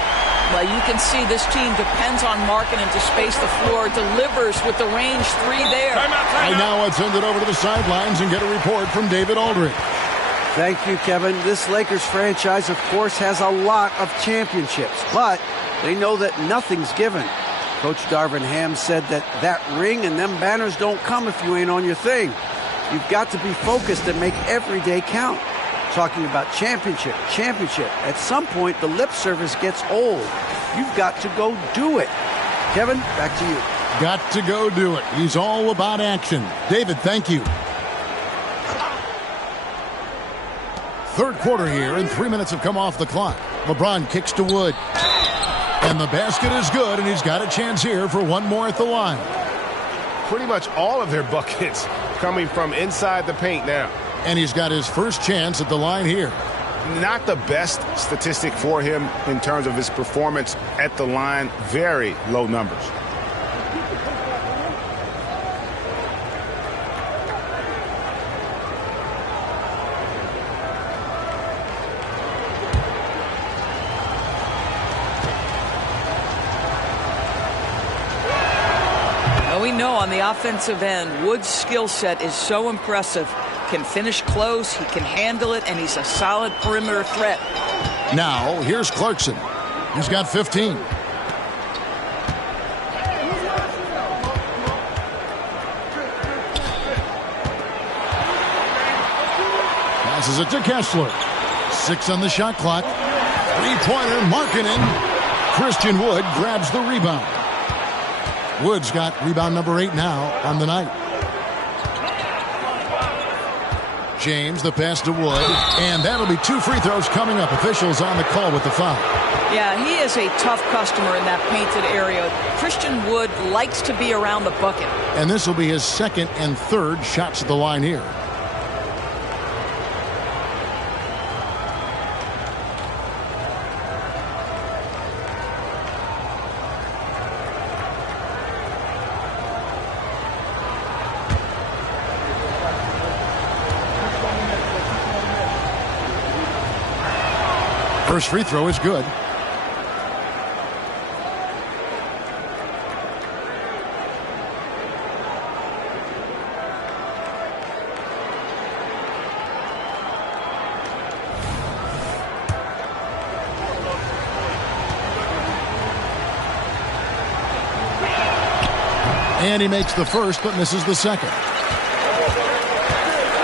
Well, you can see this team depends on Markkanen to space the floor, delivers with the range 3 there. Right now, let's send it over to the sidelines and get a report from David Aldridge. Thank you, Kevin. This Lakers franchise, of course, has a lot of championships, but they know that nothing's given. Coach Darvin Ham said that ring and them banners don't come if you ain't on your thing. You've got to be focused and make every day count. Talking about championship. At some point, the lip service gets old. You've got to go do it. Kevin, back to you. Got to go do it. He's all about action. David, thank you. Third quarter here, and 3 minutes have come off the clock. LeBron kicks to Wood. And the basket is good, and he's got a chance here for one more at the line. Pretty much all of their buckets coming from inside the paint now. And he's got his first chance at the line here. Not the best statistic for him in terms of his performance at the line. Very low numbers. We know on the offensive end, Wood's skill set is so impressive. Can finish close, he can handle it, and he's a solid perimeter threat. Now, here's Clarkson. He's got 15. Passes it to Kessler. 6 on the shot clock. Three-pointer, Markkanen. Christian Wood grabs the rebound. Wood's got rebound number 8 now on the night. James, the pass to Wood, and that'll be 2 free throws coming up. Officials on the call with the foul. Yeah, he is a tough customer in that painted area. Christian Wood likes to be around the bucket. And this will be his 2nd and 3rd shots at the line here. First free throw is good. And he makes the first, but misses the second.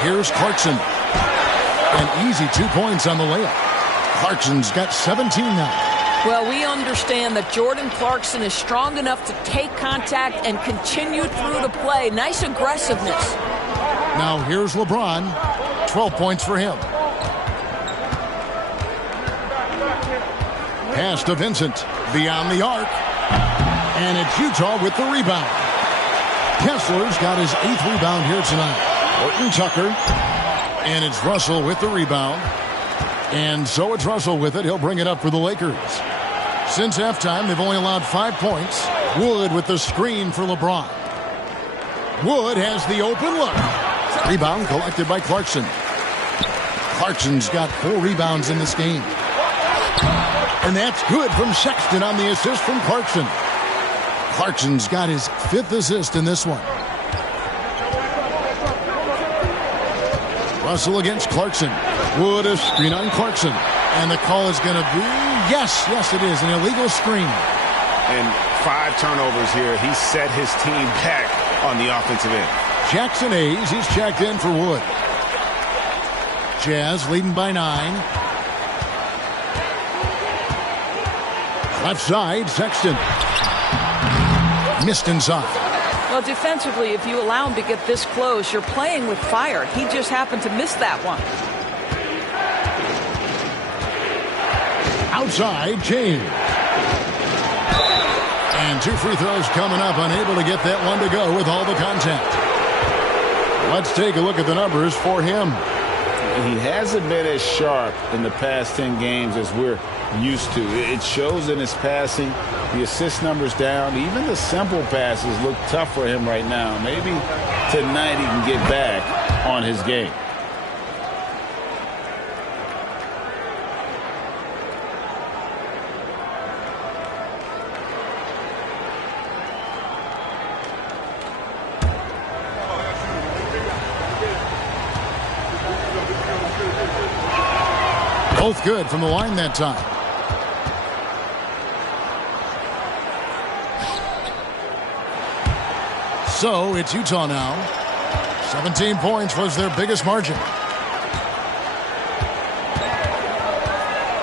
Here's Clarkson. An easy 2 points on the layup. Clarkson's got 17 now. Well, we understand that Jordan Clarkson is strong enough to take contact and continue through the play. Nice aggressiveness. Now here's LeBron. 12 points for him. Pass to Vincent. Beyond the arc. And it's Utah with the rebound. Kessler's got his 8th rebound here tonight. Horton Tucker. And it's Russell with the rebound. And so it's Russell with it. He'll bring it up for the Lakers. Since halftime, they've only allowed 5 points. Wood with the screen for LeBron. Wood has the open look. Rebound collected by Clarkson. Clarkson's got 4 rebounds in this game. And that's good from Sexton on the assist from Clarkson. Clarkson's got his 5th assist in this one. Russell against Clarkson. Wood a screen on Clarkson. And the call is going to be, yes, it is, an illegal screen. And 5 turnovers here. He set his team back on the offensive end. Jackson Hayes, he's checked in for Wood. Jazz leading by 9. Left side, Sexton. Missed inside. Well, defensively, if you allow him to get this close, you're playing with fire. He just happened to miss that one. Outside, James. And 2 free throws coming up, unable to get that one to go with all the contact. Let's take a look at the numbers for him. He hasn't been as sharp in the past 10 games as we're used to. It shows in his passing. The assist numbers down. Even the simple passes look tough for him right now. Maybe tonight he can get back on his game. Both good from the line that time. So it's Utah now. 17 points was their biggest margin.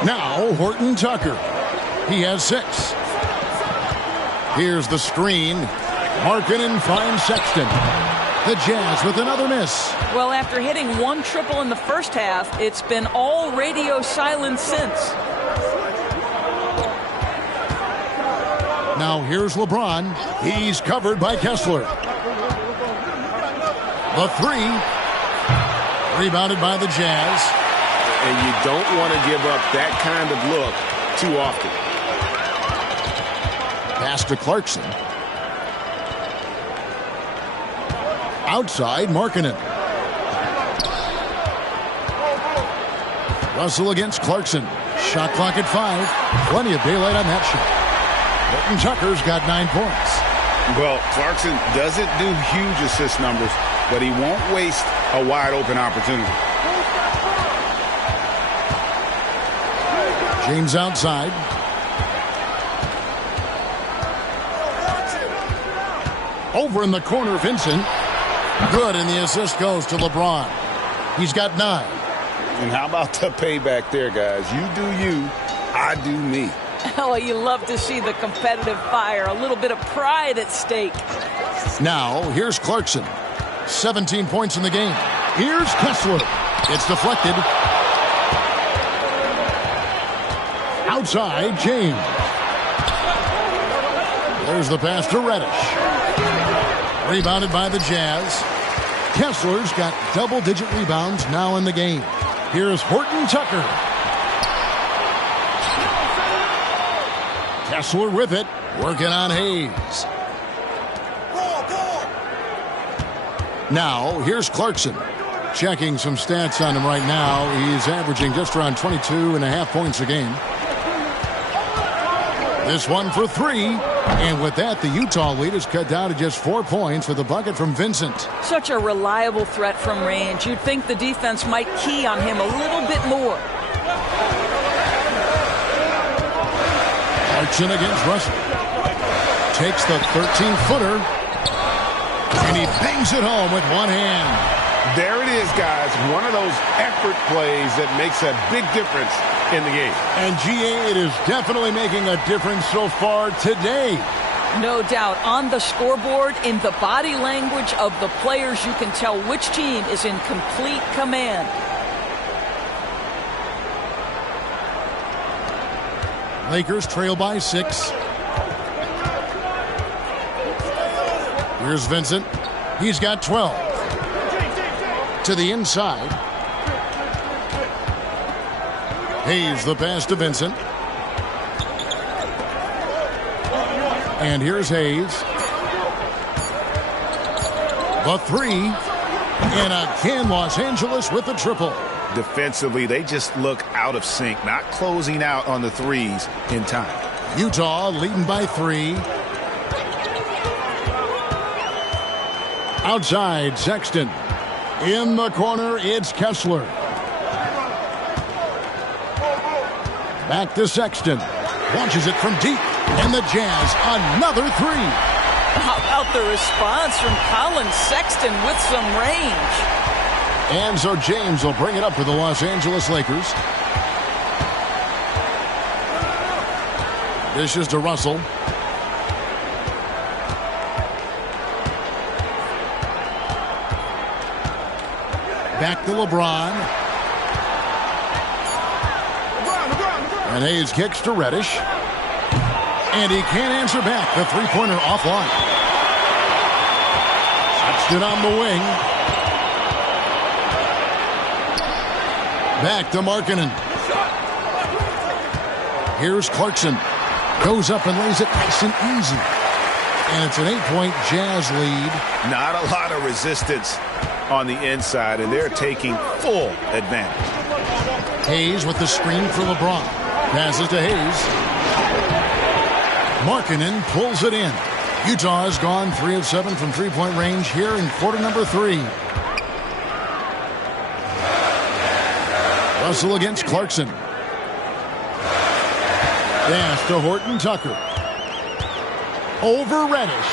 Now Horton Tucker. He has 6. Here's the screen. Markkanen finds Sexton. The Jazz with another miss. Well, after hitting 1 triple in the first half, it's been all radio silence since. Now here's LeBron. He's covered by Kessler. The 3. Rebounded by the Jazz. And you don't want to give up that kind of look too often. Pass to Clarkson. Outside, Markkanen. Russell against Clarkson. Shot clock at 5. Plenty of daylight on that shot. Horton Tucker's got 9 points. Well, Clarkson doesn't do huge assist numbers, but he won't waste a wide open opportunity. James outside. Over in the corner, Vincent. Good, and the assist goes to LeBron. He's got 9. And how about the payback there, guys? You do you, I do me. Oh, you love to see the competitive fire. A little bit of pride at stake. Now, here's Clarkson. 17 points in the game. Here's Kessler. It's deflected. Outside, James. There's the pass to Reddish. Rebounded by the Jazz. Kessler's got double-digit rebounds now in the game. Here's Horton Tucker. Kessler with it, working on Hayes. Now, here's Clarkson. Checking some stats on him right now. He's averaging just around 22.5 points a game. This one for three. And with that, the Utah lead is cut down to just 4 points with a bucket from Vincent. Such a reliable threat from range. You'd think the defense might key on him a little bit more. Clarkson against Russell. Takes the 13-footer. And he bangs it home with one hand. There it is, guys. One of those effort plays that makes a big difference in the game. And GA, it is definitely making a difference so far today. No doubt. On the scoreboard, in the body language of the players, you can tell which team is in complete command. Lakers trail by 6. Here's Vincent. He's got 12. To the inside. Hayes the pass to Vincent. And here's Hayes. The three. And again, Los Angeles with the triple. Defensively, they just look out of sync, not closing out on the threes in time. Utah leading by 3. Outside, Sexton. In the corner, it's Kessler. Back to Sexton. Launches it from deep. And the Jazz, another 3. How about the response from Colin Sexton with some range? And so James will bring it up for the Los Angeles Lakers. Dishes to Russell. Back to LeBron. And Hayes kicks to Reddish. And he can't answer back. The three-pointer offline. Sexton on the wing. Back to Markkanen. Here's Clarkson. Goes up and lays it nice and easy. And it's an 8-point Jazz lead. Not a lot of resistance on the inside, and they're taking full advantage. Hayes with the screen for LeBron. Passes to Hayes. Markkanen pulls it in. Utah has gone 3 of 7 from three-point range here in quarter number 3. Russell against Clarkson. Pass to Horton Tucker. Over Reddish.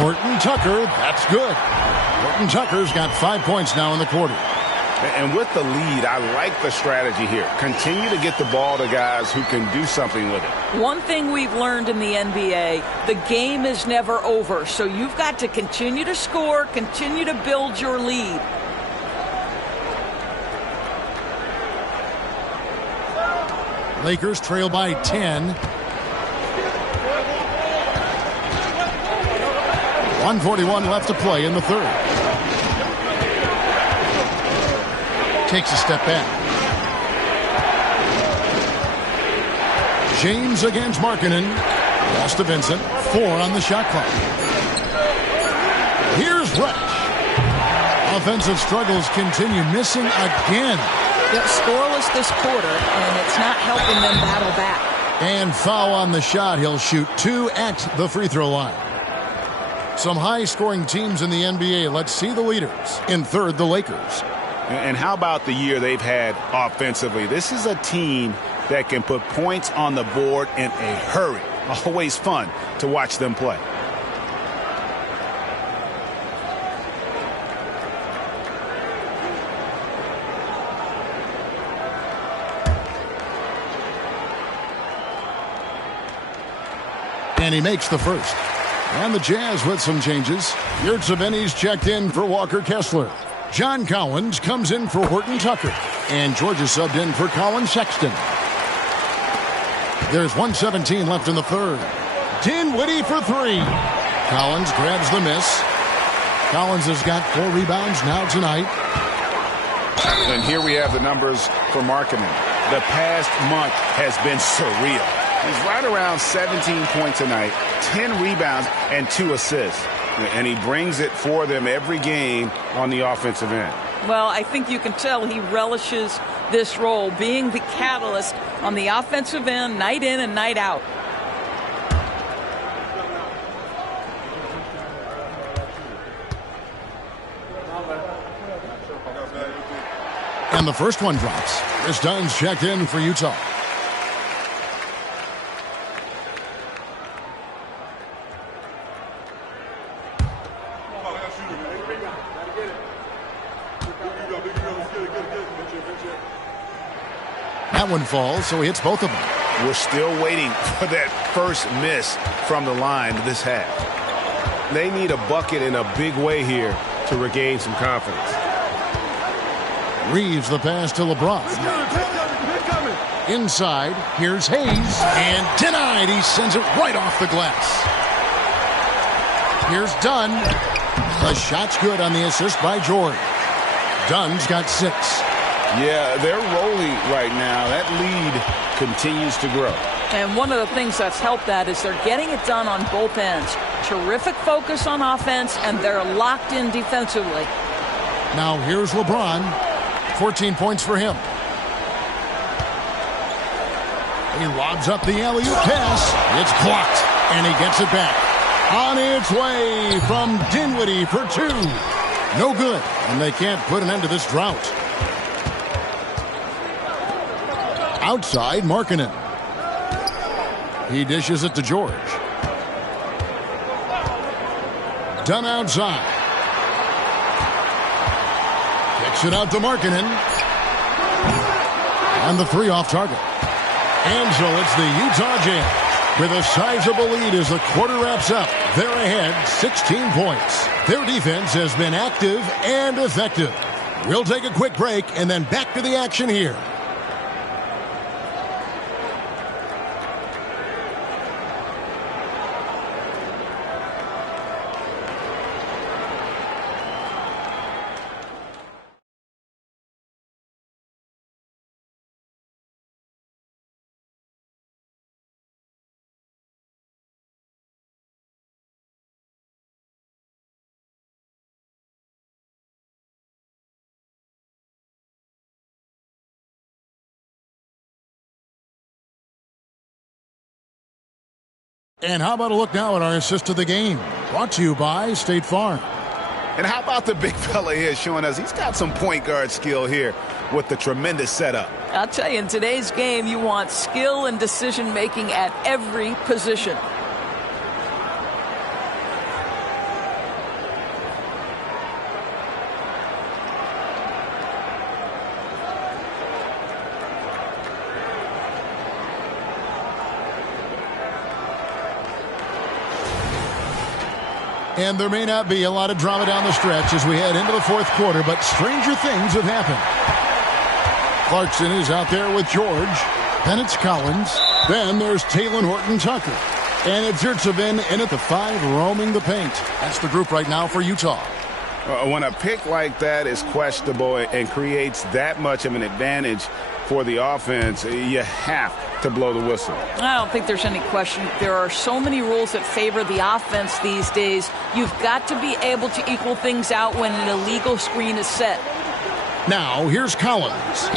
Horton Tucker, that's good. Horton Tucker's got 5 points now in the quarter. And with the lead, I like the strategy here. Continue to get the ball to guys who can do something with it. One thing we've learned in the NBA, the game is never over. So you've got to continue to score, continue to build your lead. Lakers trail by 10. 1:41 left to play in the third. Takes a step back. James against Markkanen. Pass to Vincent. 4 on the shot clock. Here's Reddish. Offensive struggles continue, missing again. They're scoreless this quarter, and it's not helping them battle back. And foul on the shot. He'll shoot 2 at the free throw line. Some high-scoring teams in the NBA. Let's see the leaders. In third, the Lakers. And how about the year they've had offensively? This is a team that can put points on the board in a hurry. Always fun to watch them play. And he makes the first. And the Jazz with some changes. Yurtseven's checked in for Walker Kessler. John Collins comes in for Horton Tucker. And Georgia subbed in for Colin Sexton. There's 1:17 left in the third. Dinwiddie for three. Collins grabs the miss. Collins has got 4 rebounds now tonight. And here we have the numbers for Markkanen. The past month has been surreal. He's right around 17 points tonight, 10 rebounds, and 2 assists. And he brings it for them every game on the offensive end. Well, I think you can tell he relishes this role, being the catalyst on the offensive end, night in and night out. And the first one drops. Chris Dunn's checked in for Utah. That one falls, so he hits both of them. We're still waiting for that first miss from the line this half. They need a bucket in a big way here to regain some confidence. Reeves the pass to LeBron. Inside, here's Hayes, and denied. He sends it right off the glass. Here's Dunn. The shot's good on the assist by George. Dunn's got 6. Yeah, they're rolling right now. That lead continues to grow. And one of the things that's helped that is they're getting it done on both ends. Terrific focus on offense, and they're locked in defensively. Now here's LeBron. 14 points for him. He lobs up the alley-oop pass. It's blocked, and he gets it back. On its way from Dinwiddie for 2. No good, and they can't put an end to this drought. Outside, Markkanen. He dishes it to George. Dunn outside. Kicks it out to Markkanen. And the 3 off target. And so it's the Utah Jazz with a sizable lead as the quarter wraps up. They're ahead 16 points. Their defense has been active and effective. We'll take a quick break and then back to the action here. And how about a look now at our assist to the game? Brought to you by State Farm. And how about the big fella here showing us he's got some point guard skill here with the tremendous setup. I'll tell you, in today's game, you want skill and decision-making at every position. And there may not be a lot of drama down the stretch as we head into the fourth quarter, but stranger things have happened. Clarkson is out there with George. Then it's Collins. Then there's Talen Horton-Tucker. And it's Yurtseven in at the 5, roaming the paint. That's the group right now for Utah. When a pick like that is questionable and creates that much of an advantage for the offense, you have to blow the whistle. I don't think there's any question. There are so many rules that favor the offense these days. You've got to be able to equal things out when an illegal screen is set. Now, here's Collins.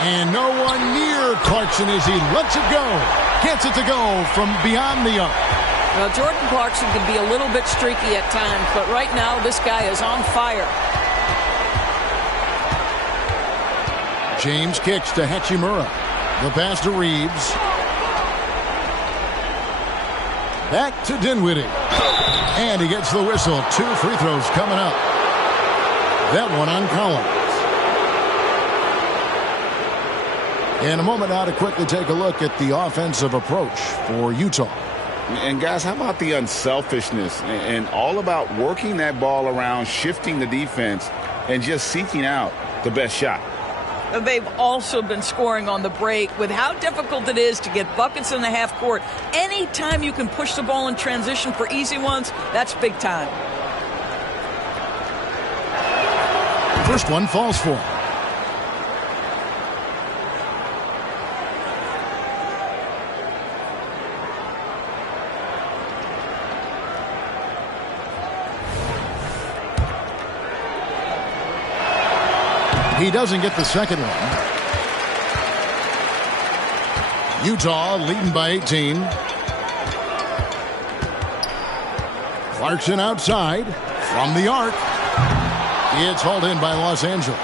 And no one near Clarkson as he lets it go. Gets it to go from beyond the arc. Well, Jordan Clarkson can be a little bit streaky at times, but right now this guy is on fire. James kicks to Hachimura. The pass to Reeves. Back to Dinwiddie. And he gets the whistle. 2 free throws coming up. That one on Collins. In a moment now to quickly take a look at the offensive approach for Utah. And guys, how about the unselfishness and all about working that ball around, shifting the defense and just seeking out the best shot. They've also been scoring on the break. With how difficult it is to get buckets in the half court, anytime you can push the ball in transition for easy ones, that's big time. First one falls for him. He doesn't get the second one. Utah leading by 18. Clarkson outside from the arc. It's hauled in by Los Angeles.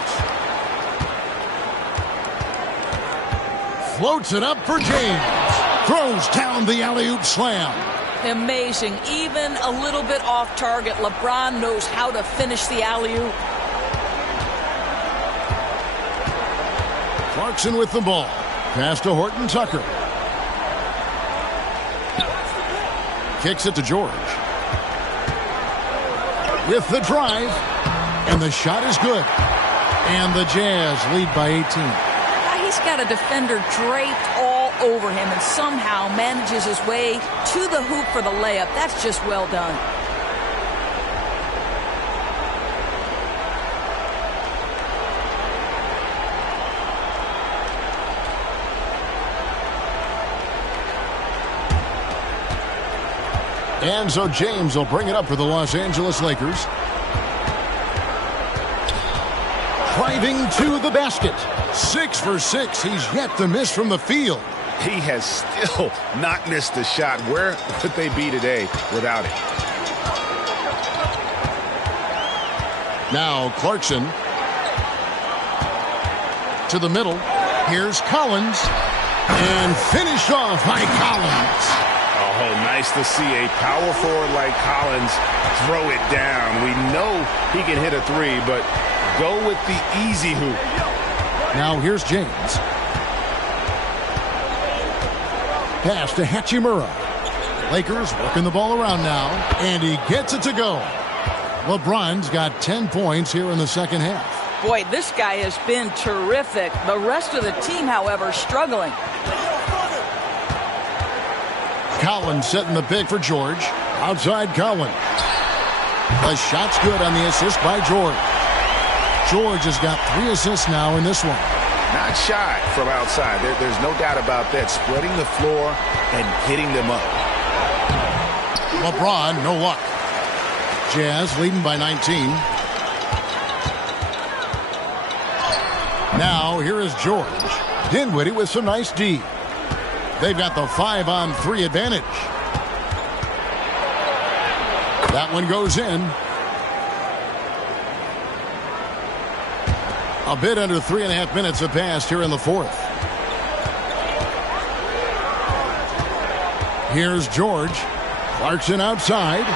Floats it up for James. Throws down the alley-oop slam. Amazing. Even a little bit off target, LeBron knows how to finish the alley-oop. Clarkson with the ball. Pass to Horton Tucker. Kicks it to George. With the drive. And the shot is good. And the Jazz lead by 18. He's got a defender draped all over him and somehow manages his way to the hoop for the layup. That's just well done. And so James will bring it up for the Los Angeles Lakers. Driving to the basket. 6 for 6. He's yet to miss from the field. He has still not missed a shot. Where would they be today without it? Now Clarkson to the middle. Here's Collins. And finished off by Collins. Oh, nice to see a power forward like Collins throw it down. We know he can hit a three, but go with the easy hoop. Now here's James. Pass to Hachimura. Lakers working the ball around now, and he gets it to go. LeBron's got 10 points here in the second half. Boy, this guy has been terrific. The rest of the team, however, struggling. Collins setting the pick for George. Outside Collins. The shot's good on the assist by George. George has got 3 assists now in this one. Not shy from outside. There's no doubt about that. Spreading the floor and hitting them up. LeBron, no luck. Jazz leading by 19. Now here is George. Dinwiddie with some nice D. They've got the 5-on-3 advantage. That one goes in. A bit under 3.5 minutes have passed here in the fourth. Here's George. Clarkson outside.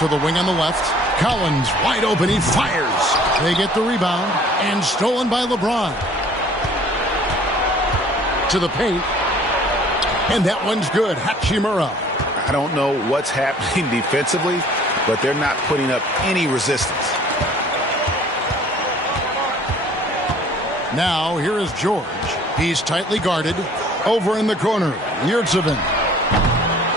To the wing on the left. Collins wide open. He fires. They get the rebound. And stolen by LeBron. To the paint. And that one's good. Hachimura. I don't know what's happening defensively, but they're not putting up any resistance. Now here is George. He's tightly guarded. Over in the corner. Yurtseven.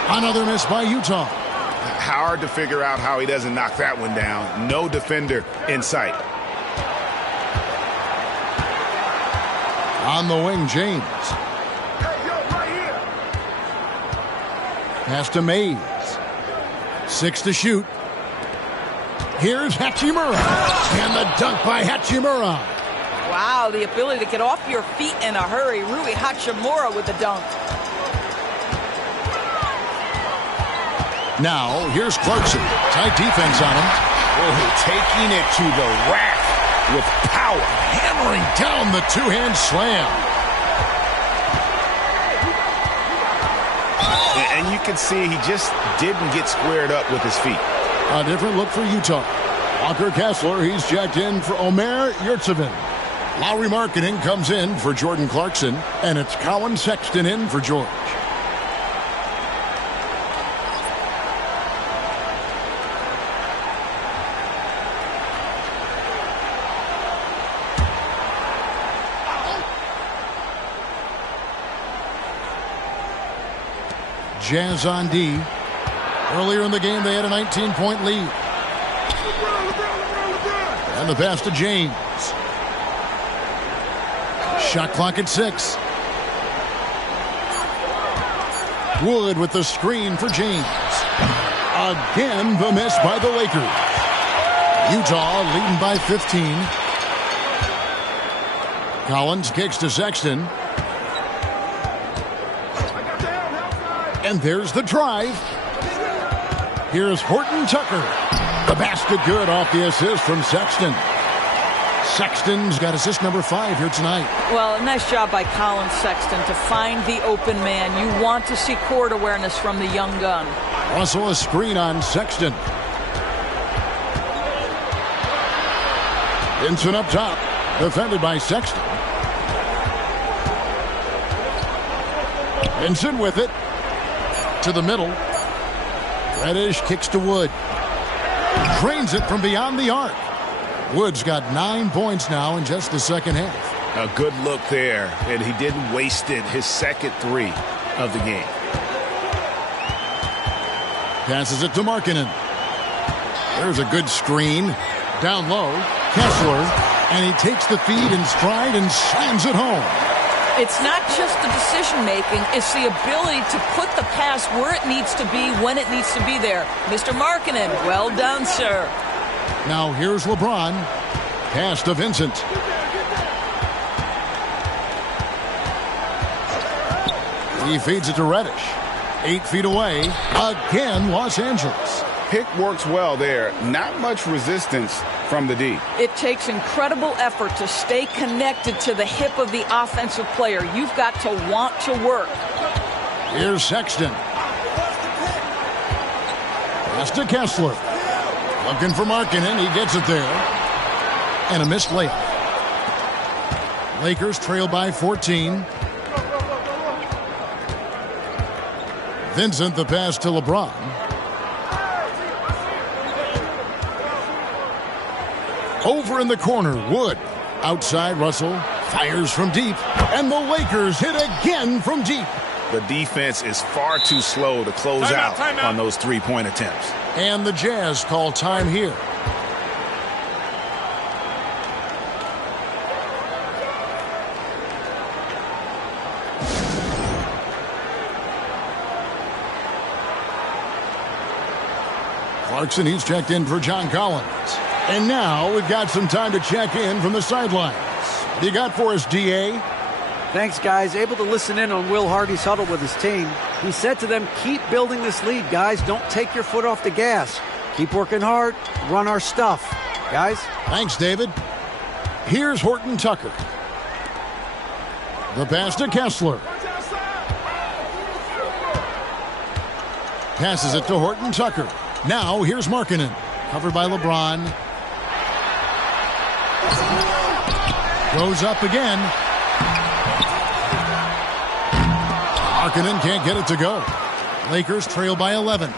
Another miss by Utah. Hard to figure out how he doesn't knock that one down. No defender in sight. On the wing, James. Pass to Mays. 6 to shoot. Here's Hachimura. And the dunk by Hachimura. Wow, the ability to get off your feet in a hurry. Rui Hachimura with the dunk. Now, here's Clarkson. Tight defense on him. Oh, taking it to the rack with power. Hammering down the two-hand slam. And you can see he just didn't get squared up with his feet. A different look for Utah. Walker Kessler, he's checked in for Omer Yurtseven. Lowry Marketing comes in for Jordan Clarkson, and it's Colin Sexton in for George. Jazz on D. Earlier in the game, they had a 19-point lead. And the pass to James. Shot clock at 6. Wood with the screen for James. Again, the miss by the Lakers. Utah leading by 15. Collins kicks to Sexton. And there's the drive. Here's Horton Tucker. The basket good off the assist from Sexton. Sexton's got assist number 5 here tonight. Well, nice job by Colin Sexton to find the open man. You want to see court awareness from the young gun. Also a screen on Sexton. Vincent up top, defended by Sexton. Vincent with it. To the middle. Reddish kicks to Wood. Drains it from beyond the arc. Wood's got 9 points now in just the second half. A good look there, and he didn't waste it. His second 3 of the game. Passes it to Markkanen. There's a good screen. Down low, Kessler, and he takes the feed in stride and slams it home. It's not just the decision-making, it's the ability to put the pass where it needs to be, when it needs to be there. Mr. Markkanen, well done, sir. Now here's LeBron. Pass to Vincent. He feeds it to Reddish. 8 feet away. Again, Los Angeles. Pick works well there. Not much resistance from the D. It takes incredible effort to stay connected to the hip of the offensive player. You've got to want to work. Here's Sexton. Pass to Kessler. Looking for Markkanen. He gets it there. And a missed layup. Lakers trail by 14. Vincent the pass to LeBron. Over in the corner, Wood. Outside, Russell fires from deep. And the Lakers hit again from deep. The defense is far too slow to close out on those three-point attempts. And the Jazz call time here. Clarkson, he's checked in for John Collins. And now we've got some time to check in from the sidelines. What do you got for us, D.A.? Thanks, guys. Able to listen in on Will Hardy's huddle with his team. He said to them, keep building this lead, guys. Don't take your foot off the gas. Keep working hard. Run our stuff. Guys? Thanks, David. Here's Horton Tucker. The pass to Kessler. Passes it to Horton Tucker. Now here's Markkanen. Covered by LeBron. Goes up again. Markkanen can't get it to go. Lakers trail by 11.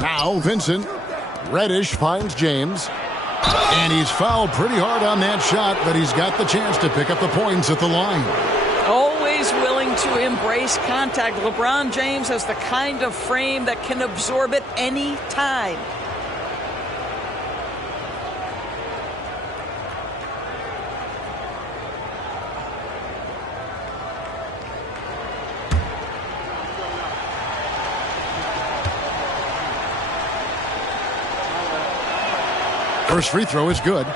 Now Vincent. Reddish finds James. And he's fouled pretty hard on that shot, but he's got the chance to pick up the points at the line. Always willing to embrace contact. LeBron James has the kind of frame that can absorb it any time. First free throw is good.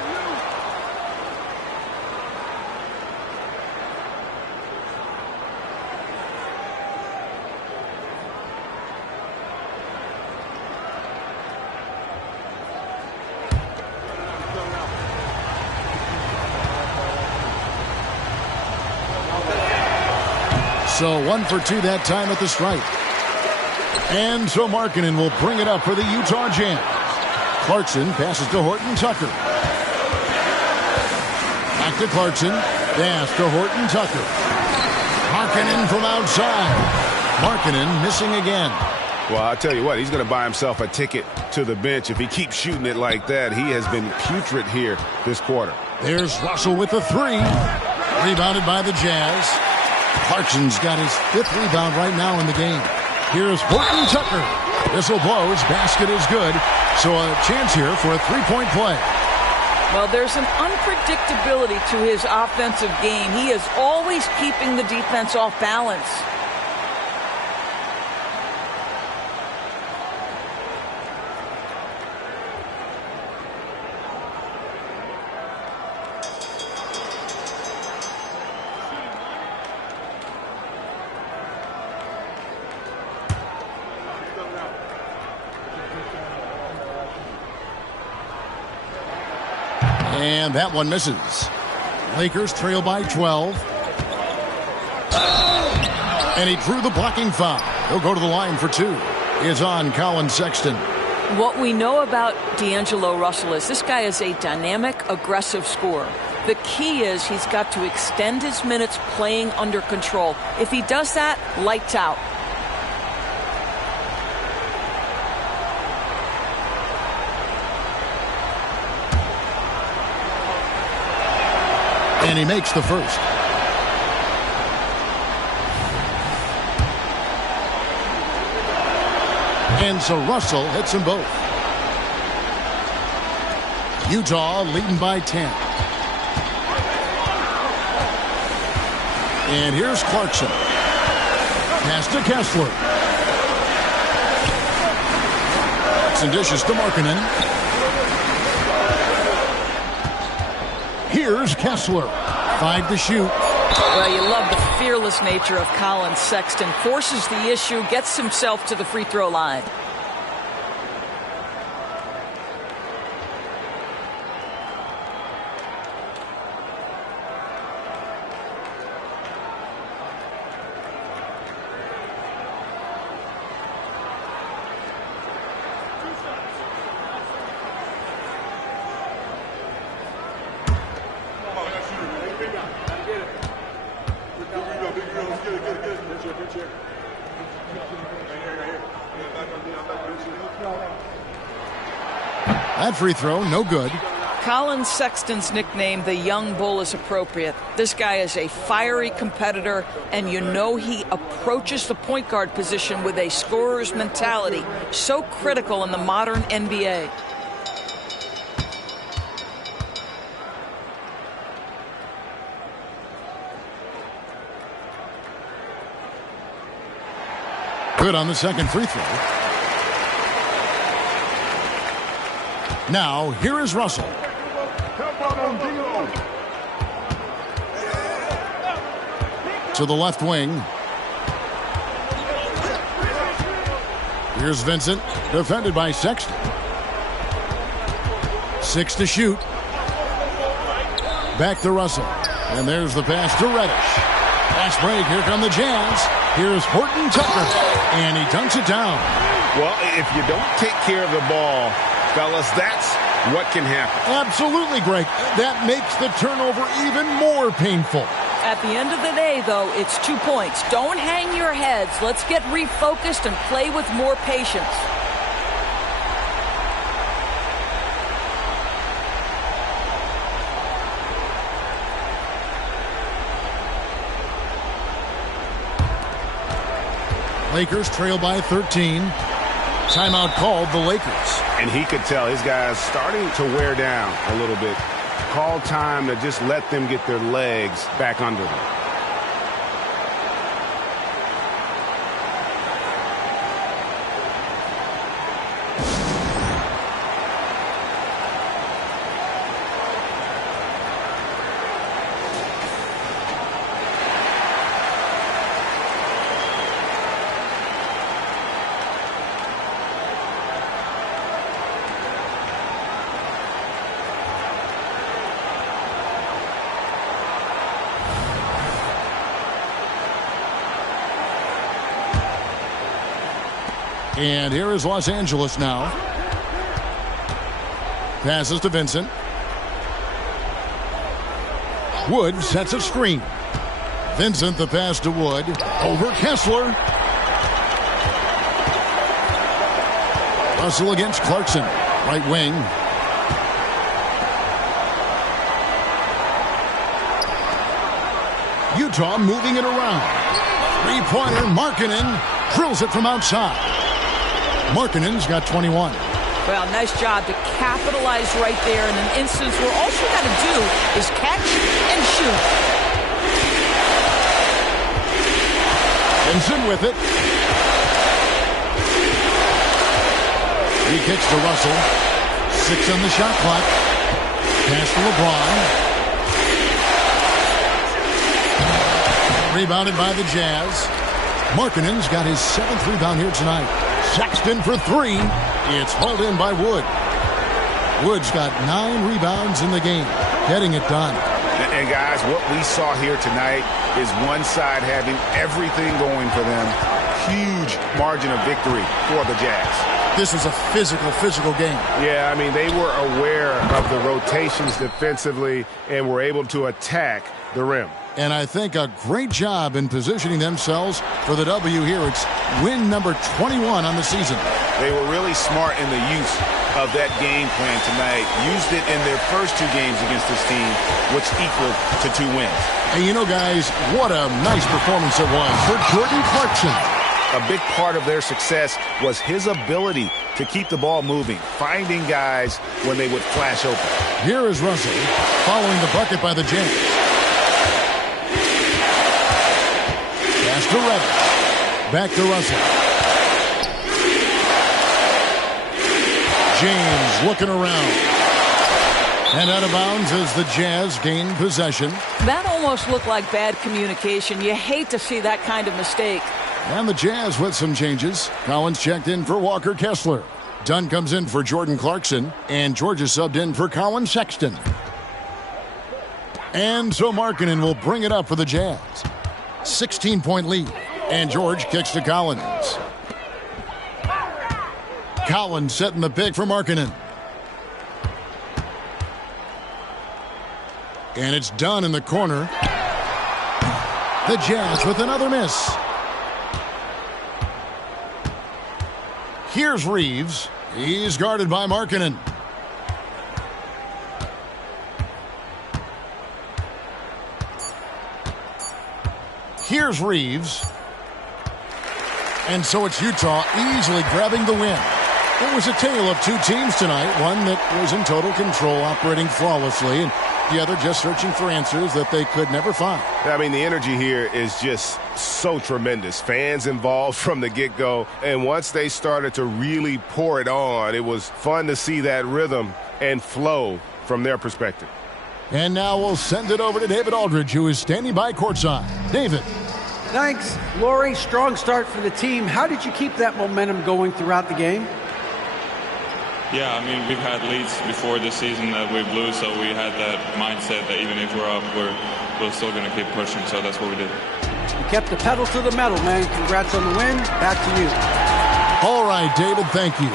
So 1 for 2 that time at the stripe. And so Markkanen will bring it up for the Utah Jazz. Clarkson passes to Horton Tucker. Back to Clarkson. Pass to Horton Tucker. Markkanen from outside. Markkanen missing again. Well, I'll tell you what, he's going to buy himself a ticket to the bench. If he keeps shooting it like that, he has been putrid here this quarter. There's Russell with the 3. Rebounded by the Jazz. Clarkson's got his 5th rebound right now in the game. Here's Horton Tucker. Whistle blows. Basket is good. So a chance here for a 3-point play. Well, there's an unpredictability to his offensive game. He is always keeping the defense off balance. And that one misses. Lakers trail by 12. And he drew the blocking foul. He'll go to the line for 2. Is on Colin Sexton. What we know about D'Angelo Russell is this guy is a dynamic, aggressive scorer. The key is he's got to extend his minutes playing under control. If he does that, lights out. And he makes the first. And so Russell hits them both. Utah leading by 10. And here's Clarkson. Pass to Kessler. Some dishes to Markkanen. Here's Kessler. 5 to shoot. Well, you love the fearless nature of Colin Sexton. Forces the issue, gets himself to the free throw line. That free throw, no good. Colin Sexton's nickname, the Young Bull, is appropriate. This guy is a fiery competitor, and you know he approaches the point guard position with a scorer's mentality, so critical in the modern NBA. Good on the second free throw. Now, here is Russell. To the left wing. Here's Vincent, defended by Sexton. 6 to shoot. Back to Russell. And there's the pass to Reddish. Fast break, here come the Jazz. Here's Horton Tucker. And he dunks it down. Well, if you don't take care of the ball, fellas, that's what can happen. Absolutely, Greg. That makes the turnover even more painful. At the end of the day, though, it's 2 points. Don't hang your heads. Let's get refocused and play with more patience. Lakers trail by 13. Timeout called the Lakers. And he could tell his guys starting to wear down a little bit. Call time to just let them get their legs back under them. And here is Los Angeles now. Passes to Vincent. Wood sets a screen. Vincent the pass to Wood. Over Kessler. Russell against Clarkson. Right wing. Utah moving it around. Three-pointer, Markkanen drills it from outside. Markkanen's got 21. Well, nice job to capitalize right there in an instance where all you got to do is catch and shoot. Benson with it. He kicks to Russell. 6 on the shot clock. Pass to LeBron. Rebounded by the Jazz. Markkanen's got his 7th rebound here tonight. Sexton for 3. It's hauled in by Wood. Wood's got 9 rebounds in the game, getting it done. And guys, what we saw here tonight is one side having everything going for them. Huge margin of victory for the Jazz. This is a physical game. Yeah, I mean, they were aware of the rotations defensively and were able to attack the rim. And I think a great job in positioning themselves for the W here. It's win number 21 on the season. They were really smart in the use of that game plan tonight. Used it in their first 2 games against this team, which equaled to 2 wins. And you know, guys, what a nice performance it was for Jordan Clarkson. A big part of their success was his ability to keep the ball moving, finding guys when they would flash open. Here is Russell following the bucket by the Jazz. Pass to Reddish. Back to Russell. James looking around. And out of bounds as the Jazz gain possession. That almost looked like bad communication. You hate to see that kind of mistake. And the Jazz with some changes. Collins checked in for Walker Kessler. Dunn comes in for Jordan Clarkson. And Georgia subbed in for Colin Sexton. And so Markkanen will bring it up for the Jazz. 16-point lead. And George kicks to Collins. Collins setting the pick for Markkanen. And it's done in the corner. The Jazz with another miss. Here's Reeves. He's guarded by Markkanen. Here's Reeves. And so it's Utah easily grabbing the win. It was a tale of 2 teams tonight. One that was in total control, operating flawlessly, and the other just searching for answers that they could never find. I mean, the energy here is just so tremendous. Fans involved from the get-go. And once they started to really pour it on, it was fun to see that rhythm and flow from their perspective. And now we'll send it over to David Aldridge, who is standing by courtside. David. Thanks, Laurie. Strong start for the team. How did you keep that momentum going throughout the game? Yeah, I mean, we've had leads before this season that we blew, so we had that mindset that even if we're up, we're still going to keep pushing, so that's what we did. You kept the pedal to the metal, man. Congrats on the win. Back to you. All right, David, thank you.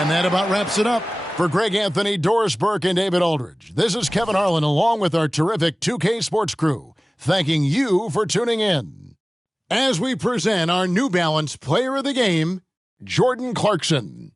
And that about wraps it up. For Greg Anthony, Doris Burke, and David Aldridge, this is Kevin Harlan along with our terrific 2K Sports crew, thanking you for tuning in. As we present our New Balance Player of the Game, Jordan Clarkson.